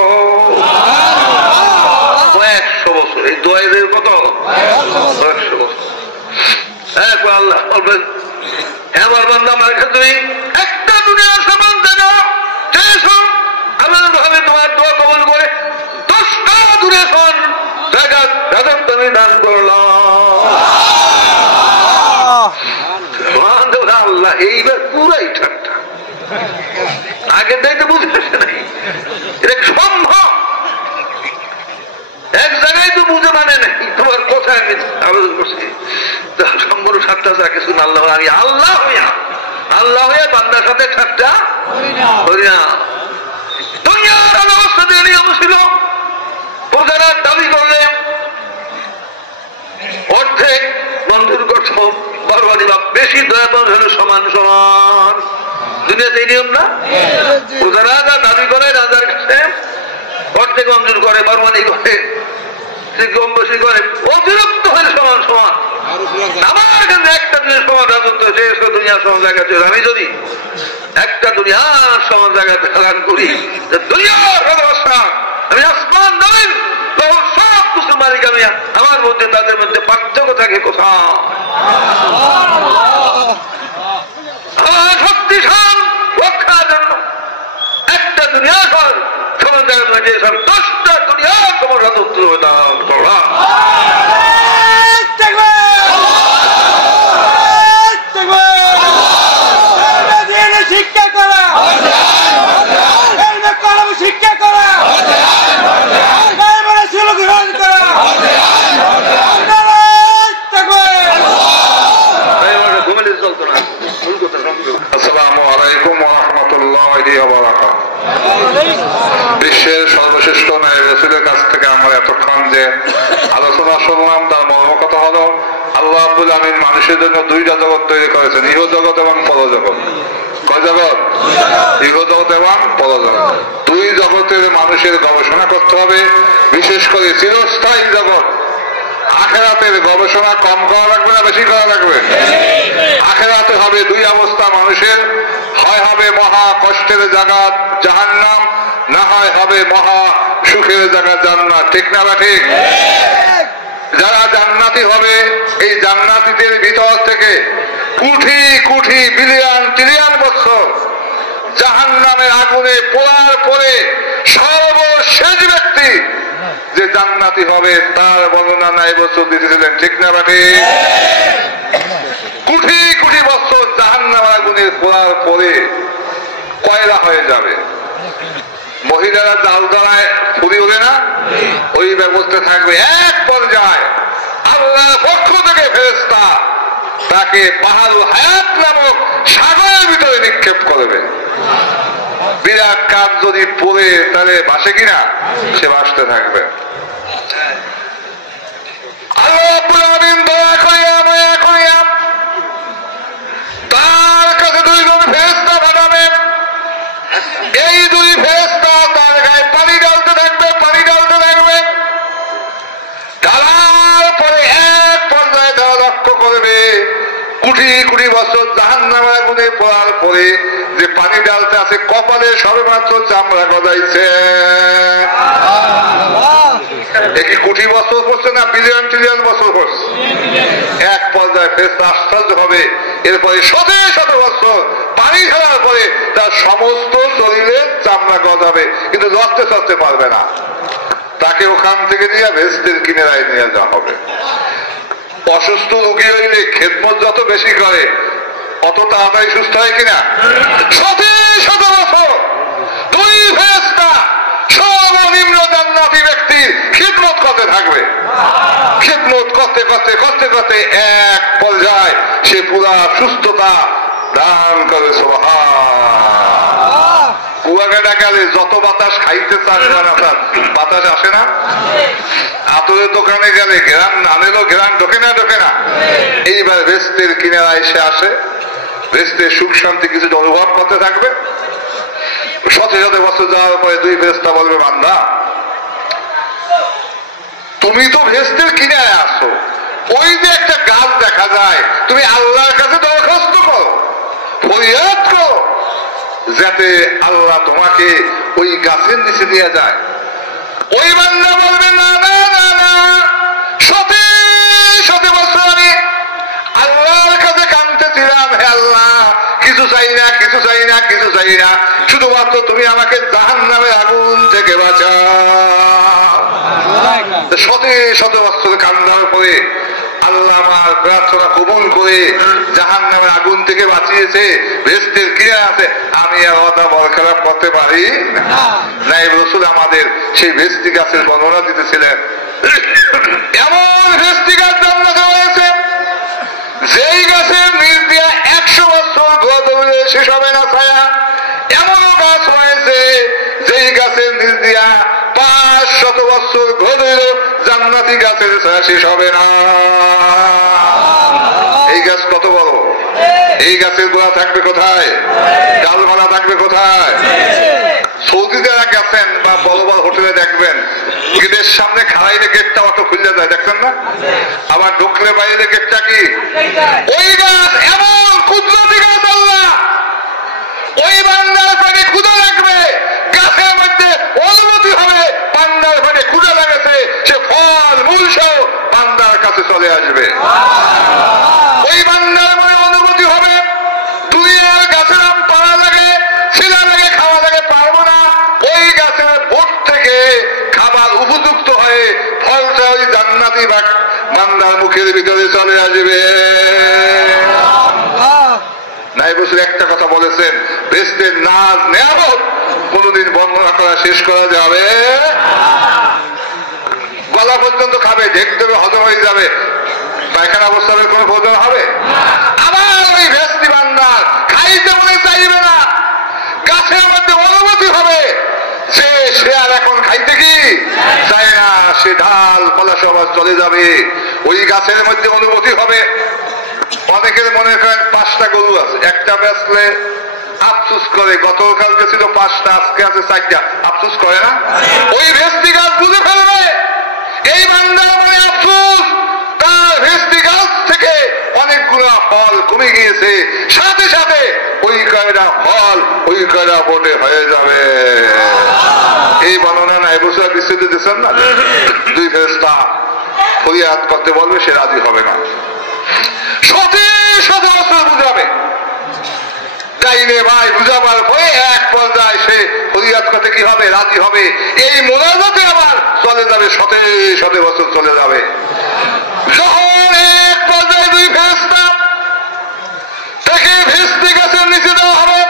100 বছর এই দোয়াইদের কত? 100 বছর। একবার আল্লাহ বলবেন আমার বান্দা আমার কাছে তুমি একটা দুনিয়ার সমান জায়গা চেয়েছো, ভাবে তোমার দোয়া কবুল করে 10টা দূরে সমান জায়গা রাজত্ব আমি দান করলাম। আল্লাহ এইবার পুরাই ঠান্ডা, আগের দায়িত্ব বুঝে আসে নাই, এটা সম্ভব। এক জায়গায় তো বুঝে মানে নাই, তোমার কোথায় আমি আবেদন করছি সম্পূর্ণ ঠাট্টা যা কিছু আল্লাহ, আমি আল্লাহ হইয়া আল্লাহ হইয়া বান্দার সাথে ঠাট্টা করি না। দুনিয়ার অবস্থা দিয়ে নিয়ম ছিল, প্রজারা দাবি করলে অর্ধেক বন্ধুর গঠন বরবাদি বা বেশি দয়া হলো সমান সমান। দুনিয়াতে এই নিয়ম না, প্রজারা যা দাবি করে রাজার কাছে অর্ধেক মঞ্জুর করে, বরবাদি করে, কম বেশি করে, অতিরিক্ত হলে সমান সমান। আমার কাছে একটা দুনিয়ার সমান রাজত্ব হয়েছে, দুনিয়ার সমান জায়গা ছিল। আমি যদি একটা দুনিয়ার সমান জায়গা দান করি, দুনিয়ার অবস্থা আমি আসমান নয় সব কিছু মালিক আমি, আমার মধ্যে তাদের মধ্যে পার্থক্য থাকে কোথাও? আমার শক্তিশাল রক্ষার জন্য একটা দুনিয়ার সমান জায়গার মধ্যে 10টা দুনিয়ার সমান রাজত্ব দান করলাম। শিক্ষা করা, শিক্ষা করা, গ্রহণ করা, চলতো না। আসসালামু আলাইকুম ওয়া রাহমাতুল্লাহি ওয়া বারাকাতুহু। বিশ্বের সর্বশ্রেষ্ঠ নায়েব রাসূলের কাছ থেকে আমরা এতক্ষণ যে আলোচনা শুনলাম তার মর্ম কথা হলো, আল্লাহ রাব্বুল আমিন মানুষের জন্য 2টা জগৎ তৈরি করেছেন, ইহজগৎ এবং পরজগৎ। কয় জগৎ? ইহজগৎ এবং পরজগৎ। 2 জগতের মানুষের গবেষণা করতে হবে, বিশেষ করে চিরস্থায়ী জগৎ। আখেরাতের গবেষণা কম করা লাগবে না বেশি করা লাগবে? আখেরাতে হবে 2 অবস্থা মানুষের, হয় হবে মহা কষ্টের জায়গা জাহান্নাম, না হয় হবে মহা সুখের জায়গা জান্নাত। ঠিক না বা ঠিক? যারা জান্নাতি হবে, এই জান্নাতীদের ভিতর থেকে কোটি কোটি বিলিয়ন ট্রিলিয়ন বছর জাহান্নামের আগুনে পোড়ার পরে সর্বশেষ ব্যক্তি যে জান্নাতি হবে তার বর্ণনা নাই বছর দিতেছিলেন, ঠিক না বাকি? কোটি কোটি বছর জাহান্নামের আগুনে পোড়ার পরে কয়লা হয়ে যাবে। মহিলারা জাল দ্বারায় ফুরি ওঠে না, ওই ব্যবস্থা থাকবে। এক পর্যায়ে আল্লাহর পক্ষ থেকে ফেরেশতা তাকে বাহারুল হায়াত নামক সাগরের ভিতরে নিক্ষেপ করবে। বিরাট কাজ যদি পড়ে তাহলে ভাসে কিনা, সে ভাসতে থাকবে। আল্লাহ রাব্বুল আলামিন দয়া করিয়া মায়া করিয়া তার কাছে দুইজন ফেরেশতা পাঠাবেন। এই দুই ফেরেশতা তার গায়ে পানি ঢালতে থাকবে, পানি ঢালতে থাকবে। ঢালার পরে এক পর্যায়ে তারা লক্ষ্য করবে কোটি কোটি বছর জাহান্নামের আগুনে পড়ার পরে যে পানি ডালতে আছে কপালে সবেমাত্র চামড়া গজাইছে। একই কোটি বছর পড়ছে না বিলিয়ন ট্রিলিয়ন বছর পড়ছে। এক পর্যায়ে ফেরেশতা আশ্চর্য হবে। এরপরে শত শত বছর পানি ঢালার পরে তার সমস্ত শরীরে চামড়া গজাবে, কিন্তু লড়তে চড়তে পারবে না। তাকে ওখান থেকে নিয়ে বেহেশতের কিনারায় নিয়ে যাওয়া হবে। অসুস্থ রোগী হইলে খেদমত যত বেশি করে অত তাড়াতাড়ি সুস্থ হয় কিনা? শত শত বছর দুই ফেরেশতা সর্বনিম্ন জান্নাতি ব্যক্তির খিদমত করতে থাকবে। খিদমত করতে করতে করতে করতে এক পর্যায়ে সে পুরা সুস্থতা দান করে। সুবহান। কুয়াকাটা গেলে যত বাতাস খাইতে চান বাতাস আসে না? আতরের দোকানে গেলে ঘেরান আনেরও ঘেরান ঢোকে না, ঢোকে না? এইবার বেহেশতের কিনারা এসে আসে, বেহেশতের সুখ শান্তি কিছু অনুভব করতে থাকবে। শত শত বছর যাওয়ার পরে দুই ফেরেশতা বলবে, বান্দা তুমি তো বেহেশতের কিনারায় আসো, ওই যে একটা গাছ দেখা যায়, তুমি আল্লাহর কাছে দরখাস্ত করো, ফরিয়াদ করো, যাতে আল্লাহ তোমাকে ওই গাছের নিচে নিয়ে যায়। ওই বান্দা বলবে, না না না না, শত শত বছর আমি আল্লাহর কাছে কাঁদতেছিলাম, হে আল্লাহ কিছু চাই না, কিছু চাই না, কিছু চাই না, শুধুমাত্র তুমি আমাকে জাহান্নামের আগুন থেকে বাঁচাও। শত শত বছর কান্দার পরে আল্লাহ আমার প্রার্থনা কবুল করে জাহান্নামের আগুন থেকে বাঁচিয়েছে, বেহেশতের কিনা আছে। আমি আর কথা বরখালাপ করতে পারি না। নায়েব রাসূল আমাদের সেই বেহেশতি গাছের বর্ণনা দিতেছিলেন। এমন বেহেশতি গাছ জান্নাতে রয়েছে যেই গাছের নিচ দিয়ে 100 বছর ধোয়া ধরলে শেষ হবে না ছায়া। এমনও গাছ রয়েছে যেই গাছের নিচ দিয়া 500 বছর ধরে জান্নাতি গাছের ছায়া শেষ হবে না। এই গাছ কত বড়! এই গাছের গোড়া থাকবে কোথায়? ডালমালা থাকবে কোথায়? সৌদি যারা গেছেন বা বড় বড় হোটেলে দেখবেন গেটের সামনে খাড়াইলে গেটটা অটো খুলে যায়, দেখছেন না? আবার ঢুকলে বাইরে গেটটা কি? ওই গাছ এমন কুদরতি গাছ, আল্লাহ ওই বান্দার পানে ক্ষুধা লাগবে, গাছের মধ্যে অনুমতি হবে, বান্দার পানে ক্ষুধা লাগেছে, সে ফল মূল সহ বান্দার কাছে চলে আসবে। ওই বান্দার মনে অনুমতি হবে, দুনিয়ার গাছের আম পাড়া লাগে, ছিলা লাগে, খাওয়া লাগে, পারবো না। ওই গাছের বোট থেকে খাবার উপযুক্ত হয়ে ফলটা ওই জান্নাতি বান্দার মুখের ভিতরে চলে আসবে। নায়েব রাসূল একটা কথা বলেছেন, বেহেশতের নাজ নেয়ামত কোনদিন বর্ণনা করা শেষ করা যাবে। গলা পর্যন্ত খাবে, ঢেক দেবে, হজম হয়ে যাবে, পায়খানা অবস্থায় কোনো প্রয়োজন হবে? আবার ওই বেহেশতি বান্দার খাইতে মনে চাইবে না, গাছের মধ্যে অনুমতি হবে, সে আর এখন খাইতে কি চায় না, সে ঢাল পলাশ আবার চলে যাবে। ওই গাছের মধ্যে অনুমতি হবে। অনেকের মনে করেন 5টা গরু আছে, একটা বেচলে আফসোস করে, গতকালকে ছিল 5টা, আজকে আছে 4টা, আফসোস করে না? ওই বেহেশতি গাছ বুঝে ফেলবে এই বান্দার মনে আফসোস, তার বেহেশতি গাছ থেকে অনেকগুলো ফল কমে গিয়েছে, সাথে সাথে ওই কয়টা ফল ওই কয়টা বোটে হয়ে যাবে। এই বর্ণনা নায়েব রাসূল বিস্তৃত দিচ্ছেন না? দুই ফেরেশতা ফরিয়াদ করতে বলবে, সে রাজি হবে না। শত শত বছর বুঝাবে, তাইলে ভাই বুঝাবার পরে এক পর্যায়ে সে ফরিয়াদ করতে কি হবে, রাজি হবে। এই মোনাজাতে আবার চলে যাবে শতে শতে বছর চলে যাবে। যখন এক পর্যায়ে দুই ফেরেশতা তাকে ভেস্তে গাছের নিচে দেওয়া হবে,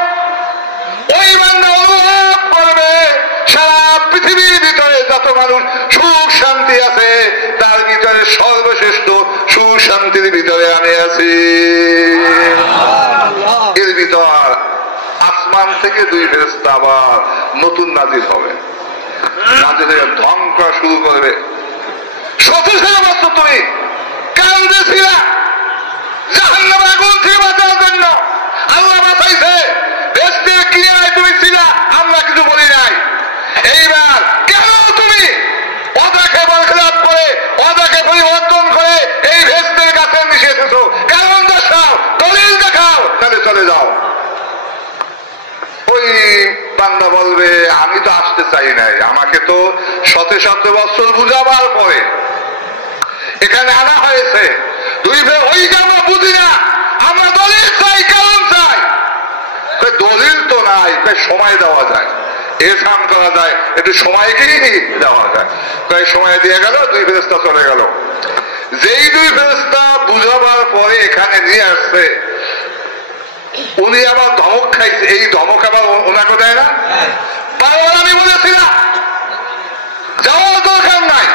ওই বান্দা অনুভব করবে সারা পৃথিবীর ভিতরে যত মানুষ সুখ শান্তি আছে তার ভিতরে সর্বশ্রেষ্ঠ সুখ শান্তির ভিতরে আমি আছি। এর ভিতর আসমান থেকে দুই ফেরেশতা আবার নতুন নাজিল হবে, নাজিল হয়ে ধ্বং করা শুরু করবে। শত শত বছর তুমি কাঁদেছিলা জাহান্নামের আগুন থেকে বাঁচার জন্য, আল্লাহ বাঁচাইছে। বেহেশতে কিনারায় তুমি ছিলা, আমরা কিছু বলি নাই। এইবার কেন তুমি ওয়াদাকে বরখলাফ করে, ওয়াদাকে পরিবর্তন করে এই বেহেশতের গাছের নিচে এসেছো? কারণ দেখাও, দলিল দেখাও, তাহলে চলে যাও। ওই বান্দা বলবে আমি তো আসতে চাই নাই, আমাকে তো শত শত বছর বুঝাবার পরে এখানে আনা হয়েছে। ওই যে আমরা বুঝি না, আমরা দলিল চাই, কারণ চাই। দলিল তো নাই, তাই সময় দেওয়া যায়, এহসান করা যায়, একটু সময়কেই দেওয়া যায়। তাই সময় দিয়ে গেল, দুই ফেরেশতা চলে গেল। যেই দুই ফেরেশতা বুঝাবার পরে এখানে নিয়ে আসছে, উনি আবার ধমক খাইছে। এই ধমক আবার ওনাকে দেয় না? বারবার আমি বলেছিলাম যাওয়ার দরকার নাই,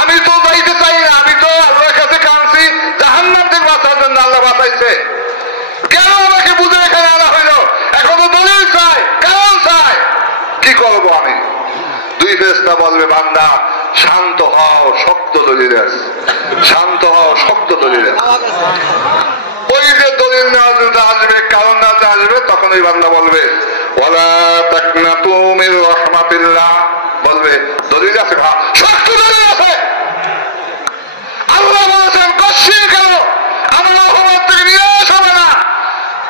আমি তো যাইতে চাই না, আমি তো আল্লাহর কাছে কাঁদছি জাহান্নাম থেকে বাঁচার জন্য, আল্লাহ বাঁচাইছে। কেন আমাকে বুঝে এখানে আনা হইল? এখনো দলিল চাই, কারণ চাই, কি করবো আমি? দুই ফেরেশতা বলবে বান্দা শান্ত হও, শক্ত দলিল আছে, শান্ত হও, শক্ত দলিল আছে। ওই যে দলিল নেওয়ার জন্য আসবে, কারণ না আসবে, তখন ওই বান্দা বলবে ওয়ালা তাকনাতু মির রাহমাতিল্লাহ, বলবে দলিল আছে, শক্ত দলিল আছে। আল্লাহ বলেছেন কষ্টিন কেন, আমার রহমত থেকে নিরাশ হবে না।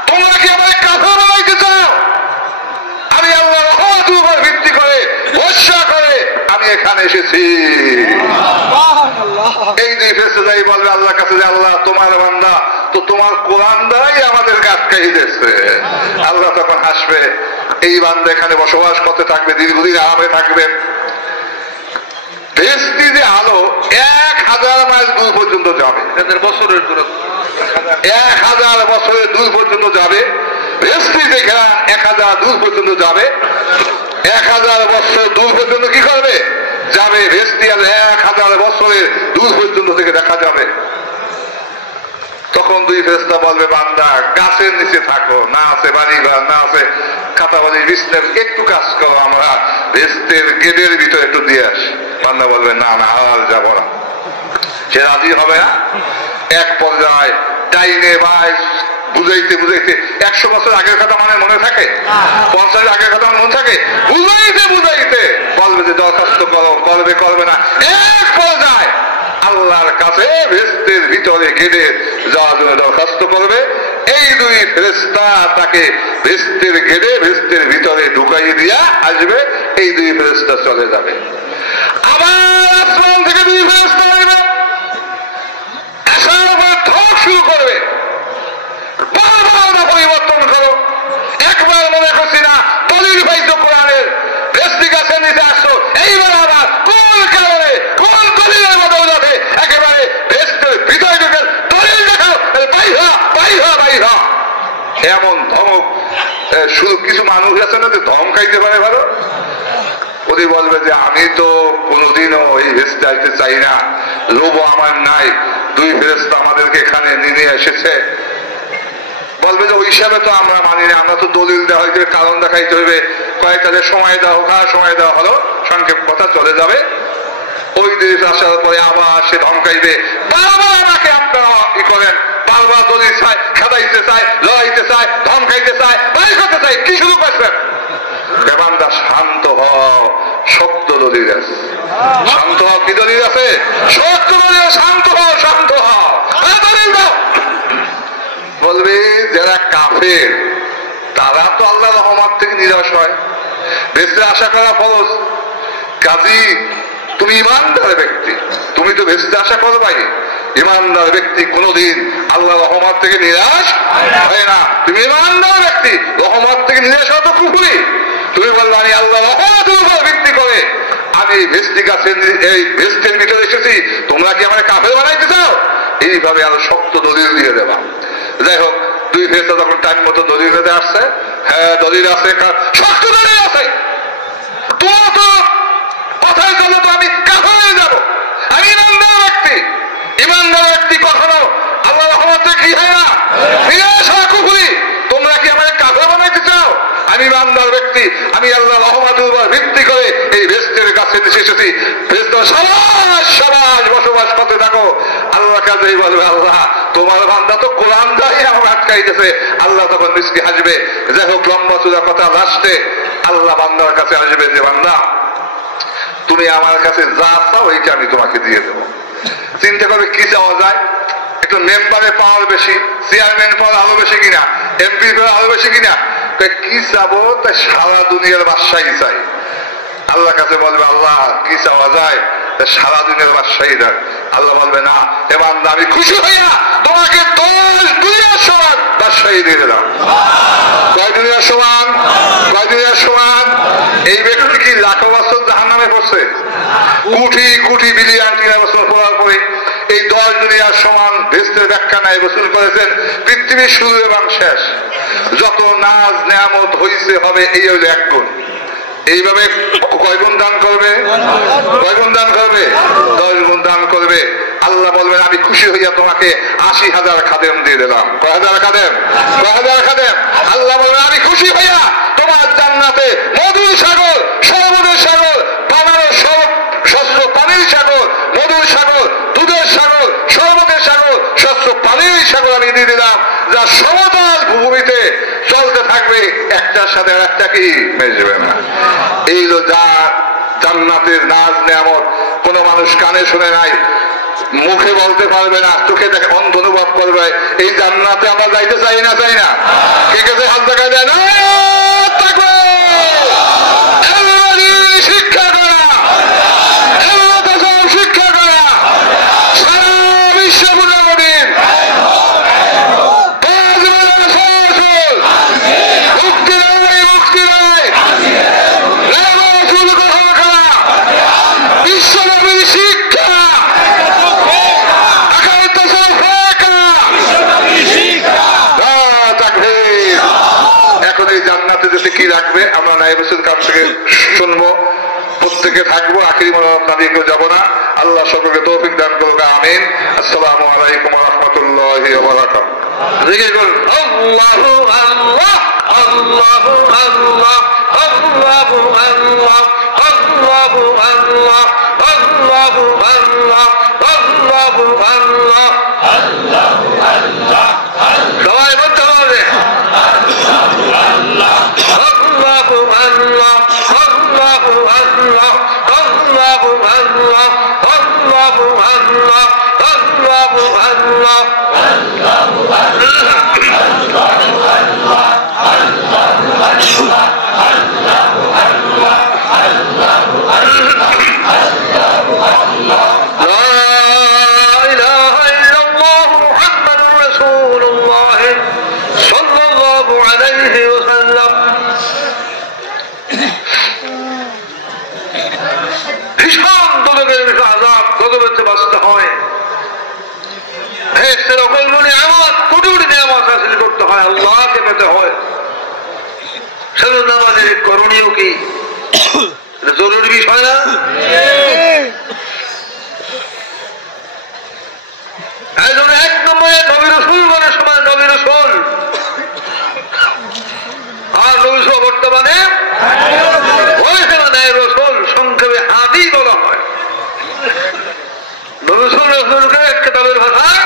তোমরা কি আমার কাফের বানাইতে চাও? আমি আল্লাহ রহমতের উপর ভিত্তি করে, ভরসা করে আমি এখানে এসেছি। এই দুই ফেরেশতাই বলবে আল্লাহর কাছে যে আল্লাহ তোমার বান্দা তো, তোমার কোরআন দ্বারাই আমাদের আটকাই দিয়েছে। আল্লাহ তখন হাসবে, এই বান্দা এখানে বসবাস করতে থাকবে, দীর্ঘদিন আরামে থাকবে। বেহেশতি যে আলো 1000 মাইল দূর পর্যন্ত যাবে, বছরের দূরত্ব 1000 বছরের দূর পর্যন্ত যাবে। বেহেশতি যেখানে 1000 দূর পর্যন্ত যাবে, 1000 বছর দূর পর্যন্ত কি করবে? যাবে। বেহেশতি আর 1000 বছরের দূর পর্যন্ত থেকে দেখা যাবে। তখন দুই ফেরেশতা বলবে বান্দা গাছের নিচে থাকো, না আছে বাড়িঘর, না আছে খাতা বাড়ি, বিছনার, একটু কাজ করো, আমরা বেহেশতের গেটের ভিতরে একটু দিয়ে আসি। বান্দা বলবে না না, আর যাবো না। সে রাজি হবে না। এক পর্যায়ে ডাইনে বাই বুঝাইতে বুঝাইতে, 100 বছর আগের কথা মানে মনে থাকে, 50 আগের কথা মনে থাকে, বুঝাইতে বুঝাইতে বলবে যে দরখাস্ত করো, করবে করবে না। এক পর্যায়ে আল্লাহর কাছে বেহেশতের ভিতরে গেটে যাওয়ার জন্য দরখাস্ত করবে। এই দুই ফেরেশতা তাকে বেহেশতের গেটে, বেহেশতের ভিতরে ঢুকাইয়ে দিয়া আসবে। এই দুই ফেরেশতা চলে যাবে। আবার আসমান থেকে দুই ফেরেশতা আসবে, আসার উপর ঠক শুরু করবে, বারবার পরিবর্তন করো। একবার মনে করছি না দলিল পাইছো কোরআনের, বেহেশতি গাছের নিচে আসছো, এইবার আবার কোন কারণে, কোন দলিলের বদৌলতে একেবারে বেহেশতের ভিতরে ঢুকে দলিল দেখাও, বাইরা বাইরা বাইরা। এমন ধমক শুধু কিছু মানুষ আছে না যে ধমকাইতে পারে ভালো। উনি বলবে যে আমি তো কোনোদিনও এই বেহেশতে আসতে চাই না, লোভও আমার নাই, দুই ফেরেশতা আমাদেরকে এখানে নিয়ে এসেছে। বলবে যে ওই হিসাবে তো আমরা মানি না, আমরা তো দলিল দেওয়া হয়েছে, কারণ দেখাইতে হবে, কয়েকটা সময় দেওয়া হোক, সময় দেওয়া হলো, সংক্ষেপ কথা চলে যাবে। ওই দিন আসার পরে আবার সে ধমকাইবে, বারবার আমাকে আপনারা ই করেন, বারবার দলিল চাই, খেদাইতে চায়, লড়াইতে চায়, ধমকাইতে চায়, বাড়ি করতে চায়, কি শুরু করছেন? বেবান্দা শান্ত হও, শক্ত দলিল আছে, শান্ত হও। কি দলিল আছে? শক্ত দলিল। শান্ত হও, শান্ত হও, দলিল দাও। বলবে যারা কাফের তারা তো আল্লাহ রহমত থেকে নিরাশ হয়, বেহেশতে আশা করা ফরজ। কাজী তুমি ইমানদার ব্যক্তি, তুমি তো বেহেশতে আশা করো ভাই, ইমানদার ব্যক্তি কোনদিন আল্লাহ রহমত থেকে নিরাশ হয় না। তুমি ইমানদার ব্যক্তি, রহমত থেকে নিরাশ হওয়া তো কুফরি। তুমি বললে আমি আল্লাহ রহমতের উপর ভিত্তি করে আমি ভেস্টি গাছের এই ভেস্টের ভিতরে এসেছি, তোমরা কি আমার কাফের বানাইতে চাও? এইভাবে আরো শক্ত দলিল দিয়ে দেবা। যাই হোক, দুই ফেরেশতা যখন টাইম মতো দলিল দিতে আসছে, হ্যাঁ দলিল আছে, শক্ত দলিল আছে, তোমার তো কথায় চলো তো আমি কাফের হয়ে যাবো। আমি ইমানদার ব্যক্তি, ইমানদার ব্যক্তি কখনো আল্লাহ রহমতে কি হয় না, নিরাশ হয় কুফরি। তোমরা কি আমার কাফের বানাইতে চাও? আমি ইমানদার ব্যক্তি, আমি আল্লাহ রহমতের উপর ভিত্তি করে এই ভেস্টের গাছে এসে এসেছি। ভেস্টের সমাজ সমাজ বসবাস করতে থাকো। আল্লাহ কাজেই বলবে, আল্লাহ তোমার বান্দা তো কোরআন দাঁড়িয়ে আমাকে আটকাইতেছে। আল্লাহ তখন মিসকি হাসবে। যাই হোক, লম্বা চূড়া কথা, লাস্টে আল্লাহ বান্দার কাছে আসবে যে বান্দা তুমি আমার কাছে যা চাও এইটা আমি তোমাকে দিয়ে দেবো। চিন্তা করবে কি চাওয়া যায়, একটু মেম্বারে পাওয়ার বেশি, চেয়ারম্যান পাওয়ার আরো বেশি কিনা, এমপি পাওয়ার আরো বেশি কিনা, কি চাবো? তাই সারা দুনিয়ার বাদশাহী চাই। আল্লাহ কাছে বলবে, আল্লাহ কি চাওয়া যায়? সারা দুনিয়ার বাদশাহী দেন। আল্লাহ বলবে, না এবার আমি খুশি হইয়া তোমাকে 10 দুনিয়ার সমান বাদশাহী দিয়ে দিলাম। কয় দুনিয়ার সমান? কয় দুনিয়ার সমান? এই ব্যক্তি কি লাখো বছর জাহান্নামে পড়ছে? কোটি কোটি বিলিয়ন বছর পড়ার পরে এই 10 দুনিয়ার সমান ভেস্টের ব্যাখ্যা নাই গোসল করেছেন। পৃথিবীর শুরু এবং শেষ যত নাজ নেয়ামত হইছে হবে এই হইল 1 গুণ। এইভাবে কয় গুণ দান করবে? কয় গুণ দান করবে? 10 গুণ দান করবে। আল্লাহ বলবেন, আমি খুশি হইয়া তোমাকে 80,000 খাদেম দিয়ে দিলাম। কয় হাজার খাদেম? কয় হাজার খাদেম? আল্লাহ বলবেন, আমি খুশি হইয়া তোমার জান্নাতে মধুর সাগর, সরবরের সাগর, পানার শস্য পানির সাগর, মধুর সাগর, দুধের সাগর, সরবরের সাগর, শস্য পানির সাগর আমি দিয়ে দিলাম, যা সমতল ভূমিতে চলতে থাকবে, একটার সাথে আর একটা কি মেশবে না। এই যা জান্নাতের নাজ নেয়ামত কোন মানুষ কানে শুনে নাই, মুখে বলতে পারবে না, চোখে দেখে অন্ধ অনুভব করবে। এই জান্নাতে আমরা যাইতে চাই না? চাই না? কে কে হাত দেখায় দেয় না? শিক্ষা করা, শিক্ষা করা, সারা বিশ্ব মুক্তির বিশ্বব্যাপী শিক্ষা, এখন এই জান্নাতে যেতে কি রাখবে আমরা নায়েব হোসেন কাছ থেকে শুনবো, প্রত্যেকে থাকবো, আখিরি মোনাজাত না দিয়ে কেউ যাবো না। আল্লাহ সকলকে তৌফিক দান করুক, আমিন। আসসালামু আলাইকুম ওয়া রাহমাতুল্লাহি ওয়া বারাকাতুহু। জিকির করুন, আল্লাহু আল্লাহ, আল্লাহু আল্লাহ, আল্লাহু আল্লাহ, আল্লাহু আল্লাহ, আল্লাহু আল্লাহ, আল্লাহু আল্লাহ, আল্লাহু আল্লাহ। সবাই বলতে হবে, আল্লাহু আল্লাহ, আল্লাহু আল্লাহ, আল্লাহু আল্লাহ, আল্লাহু আল্লাহ, আল্লাহু আল্লাহ, আল্লাহু আল্লাহ, আল্লাহু আল্লাহ, আল্লাহু আল্লাহ, আল্লাহু আল্লাহ, আল্লাহু আল্লাহ, আল্লাহু আল্লাহ, আল্লাহু আল্লাহ। লা ইলাহা ইল্লাল্লাহু মুহাম্মাদুর রাসূলুল্লাহ সাল্লাল্লাহু আলাইহি ওয়াসাল্লাম। ভীষণ দুর্যোগের বিষয় আযাব গজবেতে বাঁচতে হয়। ভেস্টের অকল্পনীয় নিয়ামত, কোটি কোটি নিয়ামত হাসিল করতে হয়, আল্লাহকে পেতে হয়। সেজন্য আমাদের করণীয় কি? জরুরি বিষয় না? একজন 1 নম্বরে নবী রাসূল বলে সময় নবী রাসূল, আর নবী রাসূল বর্তমানে নায়েব রাসূল, সংক্ষেপে হাদি বলা হয়। নবী রাসূলকে কিতাবের ভাষায়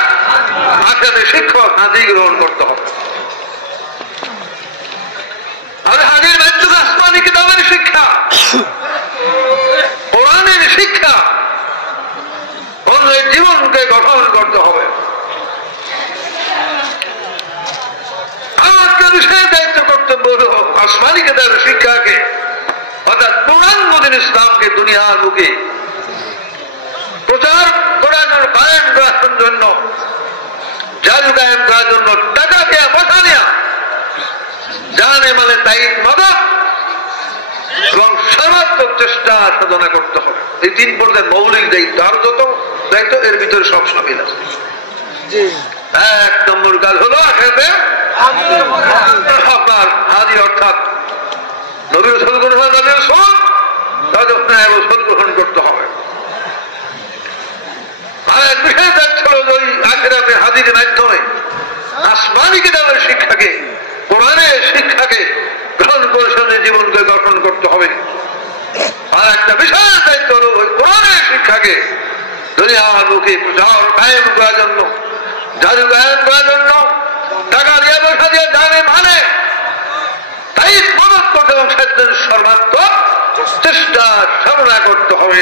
আখেরাতের শিক্ষক হাদি গ্রহণ করতে হবে। আর হাদির মাধ্যমে আসমানি কিতাবের শিক্ষা, কোরআনের শিক্ষা, অন্যের জীবনকে গঠন করতে হবে। আর বিষয়ে দায়িত্ব কর্তব্য হল আসমানি কিতাবের শিক্ষাকে, অর্থাৎ পূর্ণাঙ্গ দিন ইসলামকে দুনিয়ার বুকে প্রচার করার জন্য কায়েম করার জন্য, জাদু কায়েম করার জন্য টাকা দেয়া, পয়সা দেয়া, জানে মালে তাইদ মদত এবং সর্বাত্মক চেষ্টা সাধনা করতে হবে। এই 3 পর্যায়ের মৌলিক দায়িত্ব। আর যত দায়িত্ব এর ভিতরে সব সামিল আছে। 1 নম্বর কাজ হলো আখেরাতে আপনার হাজির, অর্থাৎ নবী রাসূল গ্রহণ করতে হবে। আর এক বিশেষ দায়িত্ব হলো ওই আখেরাতে হাজিরের মাধ্যমে আসমানি কিতাবের শিক্ষাকে, কোরআনের শিক্ষাকে গ্রহণ করে সামনে জীবনকে গঠন করতে হবে। আর একটা বিশেষ দায়িত্ব হলো ওই কোরআনের শিক্ষাকে দুনিয়ার মুখে প্রচার কায়েম করার জন্য, জাদু কায়েম করার জন্য টাকা দিয়ে, পয়সা দিয়ে, জানে মানে তাই মদত করতে এবং সাধ্যের সর্বাত্মক চেষ্টা সাধনা করতে হবে।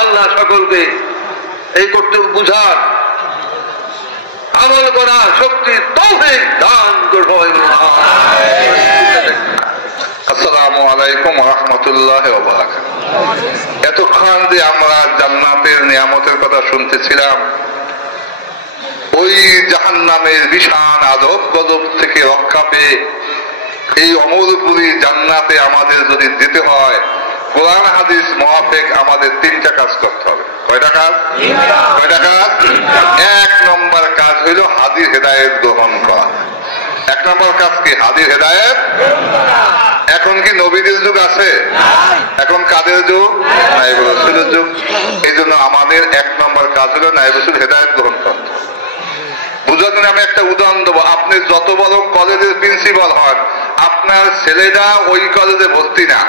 আল্লাহ সকলকে এই করতে বুঝার, আমল করার শক্তি তৌফিক দান করবেন। আসসালামু আলাইকুম ওয়া রাহমাতুল্লাহি ওয়া বারাকাতুহু। এতক্ষণ যে আমরা জান্নাতের নিয়ামতের কথা শুনতেছিলাম, ওই জাহান্নামের বিশাল আযাব গজব থেকে রক্ষা পেয়ে এই অমরপুরী জান্নাতে আমাদের যদি যেতে হয়, কোরআন হাদিস মুআফিক আমাদের 3টা কাজ করতে হবে। কয়টা কাজ? 1 নম্বর কাজ হইল হাদিস হেদায়েত গ্রহণ করা। 1 নম্বর কাজ কি? হাদিস হেদায়েত। এখন কি নবীদের যুগ আছে? এখন কাদের যুগ? নায়েব রাসূলের যুগ। এই জন্য আমাদের 1 নম্বর কাজ হলো নায়েব রাসূল হেদায়েত গ্রহণ করতে। বুঝার জন্য আমি একটা উদাহরণ দেবো। আপনি যত বড় কলেজের প্রিন্সিপাল হন, আপনার ছেলেটা ওই কলেজে ভর্তি না,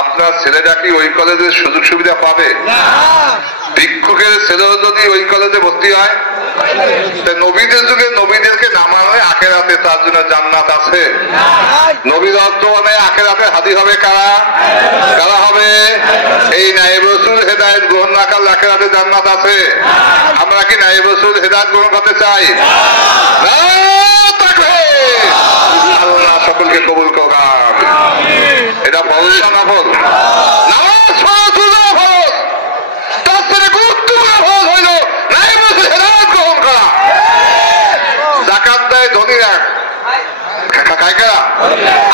আপনার ছেলেটা কি ওই কলেজের সুযোগ সুবিধা পাবে? ভিক্ষুকের ছেলেও যদি ওই কলেজে ভর্তি হয়, নবীদের যুগে নবীদেরকে নামানো আখেরাতে তার জন্য জান্নাত আছে। নবীর বর্তমানে আখেরাতে হাদি হবে কারা? কারা হবে? এই নায়েব রাসূল হেদায়েত গ্রহণ না করলে আখেরাতে জান্নাত আছে। আমরা কি নায়েব রাসূল হেদায়েত গ্রহণ করতে চাই? আল্লাহ সকলকে কবুল করুন। এটা ফরজ না নফল? নামাজ ফরজ না ফরজ? তার থেকে গুরুত্বপূর্ণ ফরজ হইল নায়েব রাসূল হেদায়েত গ্রহণ করা। যাকাত দেয় ধনীরা, খায় কারা?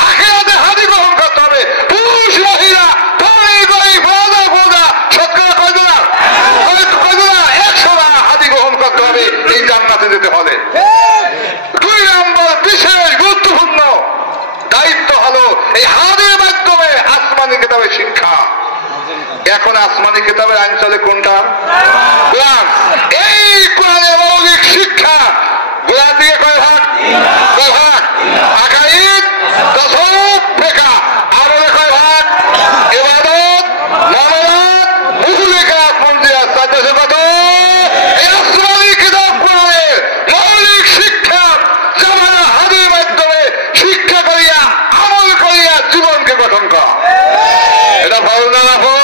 আখিরাতে হাদি গ্রহণ করতে হবে। পুরুষ মহিলা ধনী গরিব রাজা প্রজা শতকরা কয়জনা? 100 হাদি গ্রহণ করতে হবে এই জান্নাতে যেতে হলে। 2 নম্বর বিশেষ গুরুত্বপূর্ণ দায়িত্ব হলো এই হাদির মাধ্যমে আসমানি কিতাবের শিক্ষা। এখন আসমানি কিতাবের আইন চলে কোনটা? কোরআন। এই কোরআনের মৌলিক শিক্ষা কোরআন দিয়ে কয় ভাগ? কয় ভাগ? আকাইদ, তাসাউফ, ফিকহ। আমলে কয় ভাগ? ইবাদত, মুআমালাত, মুসলিকাত, মুনজিয়াত। তাদের কত? এই আসমানি কিতাব কোরআনের মৌলিক শিক্ষা জামানা হাদির মাধ্যমে শিক্ষা করিয়া, আমল করিয়া জীবনকে গঠন করা। এটা ফরজ না নফল?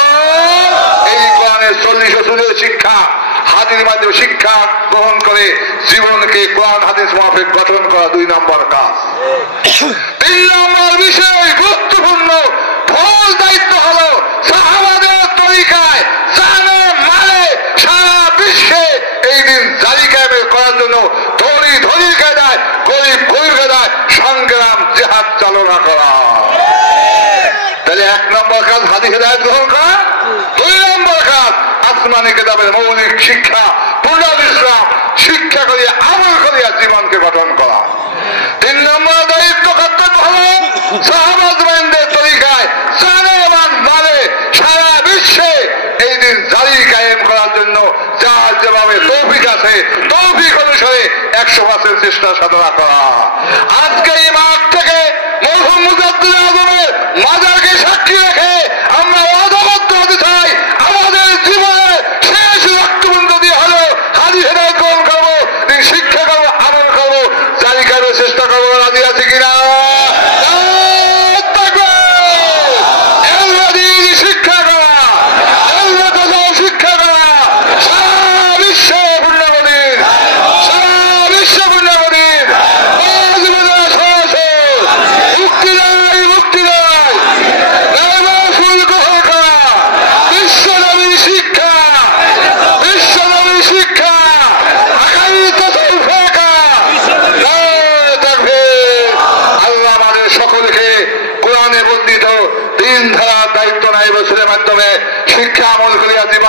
এই কোরআনের 40 বছরের শিক্ষা হাদির মাধ্যমে শিক্ষা গ্রহণ করে জীবনকে কোরআন হাদিস মুআফিক গঠন করা 2 নম্বর কাজ। 3 নম্বর বিষয় গুরুত্বপূর্ণ ফরজ দায়িত্ব হলো সাহাবাদের তরিকায় জানে মানে সারা বিশ্বে এই দিন জারি কায়েম করার জন্য ধনী ধনীর কায়দায়, গরিব গরিব কায়দায় সংগ্রাম জিহাদ চালনা করা। তাহলে 1 নম্বর কাজ হাদিস হেদায়েত গ্রহণ করা। 2 নম্বর কাজ আসমানি কিতাবের মৌলিক শিক্ষা, পূর্ণ ইসলাম শিক্ষা করিয়া আমল করিয়া জীবনকে গঠন করা। 3 নম্বর দায়িত্ব কর্তব্য হলো সাহাবাদের তরিকায় জানে এবং মানে সারা বিশ্বে এই দিন জারি কায়েম করার জন্য যার যেভাবে তৌফিক আছে তৌফিক অনুসারে 100% চেষ্টা সাধনা করা। আজকে এই মাঠ থেকে মরহুম মুজাদ্দিদ আজমের মাজারকে সাক্ষী রেখে আমরা ওয়াদাবদ্ধ হতে চাই, আমাদের জীবনে শেষ রক্তবন্ধ দিয়ে হলো হাদিস হেদায়েত গ্রহণ করবো, শিক্ষা করবো, আমল করবো, জারি কায়েমের চেষ্টা করবো। রাজি আছে কিনা? শিক্ষা করা, শিক্ষা করা সারা বিশ্বে পূর্ণমদিন, সারা বিশ্বে পূর্ণমদিন মুক্তি দেয়, মুক্তি দেয়, গ্রহণ করা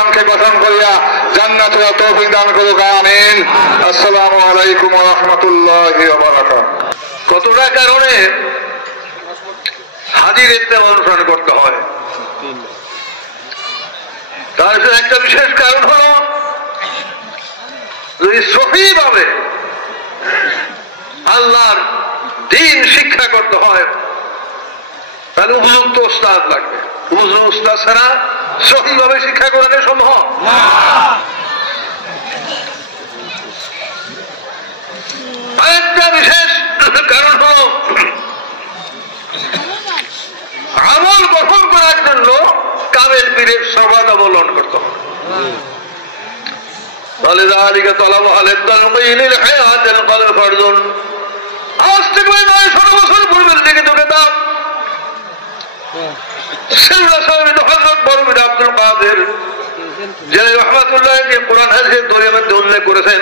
কল্যাণকে গঠন করিয়া জান্নাতের তৌফিক দান করুক, আমিন। আসসালামু আলাইকুম ওয়া রাহমাতুল্লাহি ওয়া বারাকাতুহু। কতটা কারণে হাজির ইত্তেমা অনুসরণ করতে হয়, তার একটা বিশেষ কারণ হল যদি সহিভাবে আল্লাহর দ্বীন শিক্ষা করতে হয় তাহলে উপযুক্ত ওস্তাদ লাগবে। উপযুক্ত ওস্তাদ ছাড়া সহিভাবে শিক্ষা করানো সম্ভব না। আরেকটা বিশেষ কারণ হল আমল গঠন করার জন্য কামেল পীরের সবাদ অবলম্বন করতে হবে। আজ থেকে 900 বছর পূর্বের দিকে তোকে দাও আব্দুল কাদের যিনি রহমাতুল্লাহ কোরআন হাদিসের দলিলের মধ্যে উল্লেখ করেছেন,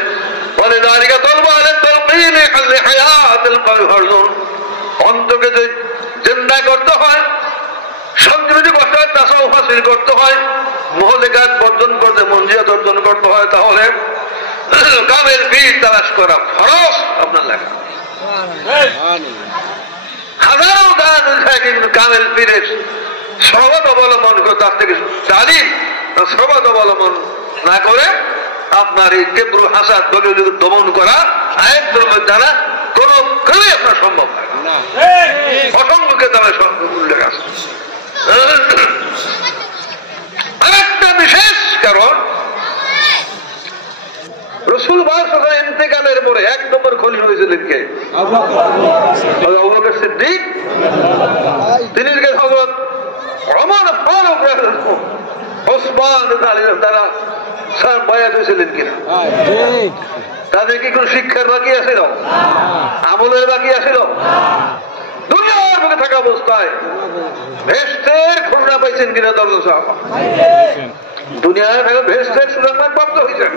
অন্তকে যে জিন্দা করতে হয়, সঞ্জীবনী করতে হয়, তাসাউফ হাসিল করতে হয়, মুহলিকাত বর্জন করতে মঞ্জিয়াত অর্জন করতে হয়, তাহলে কামেল পীর তালাশ করা ফরজ আপনার লেখা। হাজারো গান কিন্তু কামেল পীরের সবাদ অবলম্বন করে তার থেকে তালিম সবাদ অবলম্বন না করে আপনার এই কেবরু হাসাদ দমন করা আয়াতের দ্বারা কোনো কালে আপনার সম্ভব না। অসংখ্য তারা উল্লেখ আছে। আরেকটা বিশেষ কারণ রসুল ইন্তেকালের পরে 1 নম্বর খলিফা হয়েছিলেন কে? আবু বকর সিদ্দিক। তিনি হযরত ওমর ফারুক রাদিয়াল্লাহু আনহু ওসমান রাদিয়াল্লাহু তাআলা স্যার বয়াত হয়েছিলেন কিনা? তাদের কি কোন শিক্ষার বাকি আছিল? আমলের বাকি আছিল? দুনিয়ার বুকে থাকা অবস্থায় বেহেশতের ঘোষণা পাইছেন কিনা? দরজা সাহাবা দুনিয়ায় থাকা বেহেশতের সুসংবাদ প্রাপ্ত হয়েছেন।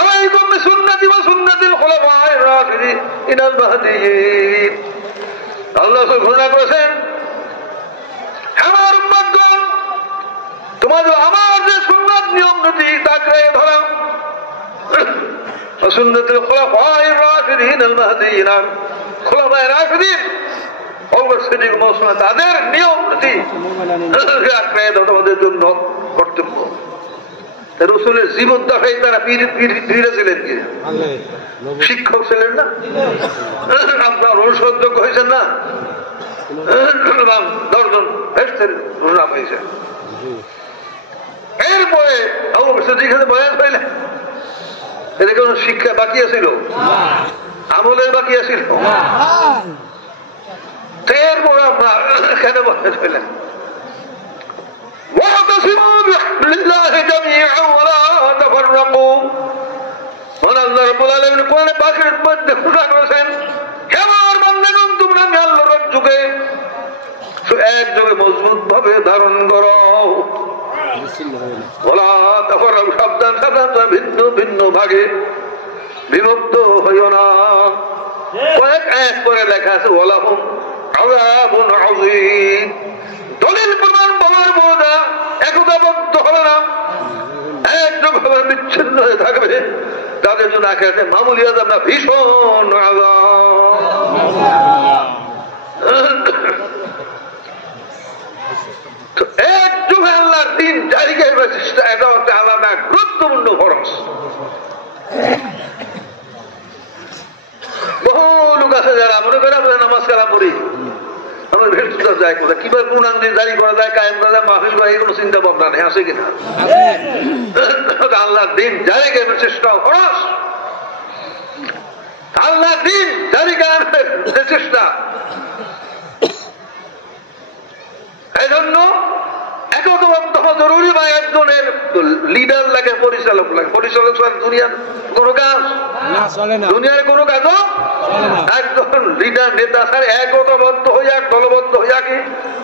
আলাইকুম বিসুন্নতি ওয়া সুন্নাতিল খুলাফায়ে রাশিদিন আল মাহদিয়্যিন। আল্লাহ ঘোষণা করেছেন, আমার উম্মতগণ তোমাদের আমার যে সুন্নাত নিয়ম নীতি তাকে ধরো। সুন্নাতুল খুলাফায়ে রাশিদিন আল মাহদিয়্যিন, খুলাফায়ে রাশিদিন অবশ্যই মুসলমান তাদের নিয়ম নীতি আঁকড়ে ধরা তোমাদের জন্য কর্তব্য। রসুলের জীবন দশায় তারা পীর ছিলেন কি? শিক্ষক ছিলেন না? আপনার অনুসরণযোগ্য হয়েছেন না? 10 জন বেহেশতের ঘোষণা পাইছেন। এরপরে যেখানে বয়ান হইলেন এতে কোন শিক্ষা বাকি আছিল? আমলের বাকি আছিল? এরপরে আপনার কেন বয়ান হইলেন? واعتصموا بحبل الله جميعا ولا تفرقوا। আল্লাহ রাব্বুল আলামিন কোরআনে পাকের মধ্যে ঘোষণা করেছেন, হে আমার বান্দাগণ তোমরা আমি আল্লাহর যুগে একযোগে মজবুত ভাবে ধারণ করো। ওয়ালা তাফাররাকু, সাবধান সাবধান ভিন্ন ভিন্ন ভাগে বিভক্ত হইও না। কয়েক আয়াত পরে লেখা আছে ওয়ালাহুম আযাবুন আযীম। দলিল প্রমাণ বলার পর একতাবদ্ধ হবে না, একভাবে বিচ্ছিন্ন হয়ে থাকবে, তাদের জন্য আখিরাতে মামুলি আযাব না, ভীষণ একযোগে আল্লাহর দ্বীন জারি করার চেষ্টা, এটা হচ্ছে আলাদা গুরুত্বপূর্ণ ফরজ। বহু লোক আছে যারা মনে করে আমরা নামাজ কালাম পড়ি, আমার ভেটটা যায় কোথায়, কিভাবে কোরআন দিয়ে জারি করা যায়, কায়েম করা যায়, মাহফিল করা, এগুলো চিন্তা ভাবনা নেই, আছে কিনা? আল্লাহর দ্বীন জারি করার চেষ্টা ফরজ। আল্লাহর দ্বীন জারি করার চেষ্টা, এই জন্য একতাবদ্ধ হওয়া জরুরি। বা একজনের লিডার লাগে, পরিচালক লাগে। পরিচালক ছাড়া দুনিয়ার কোনো কাজ, দুনিয়ার কোনো কাজও একজন লিডার নেতা ছাড়া একতাবদ্ধ হইয়া দলবদ্ধ হইয়া কি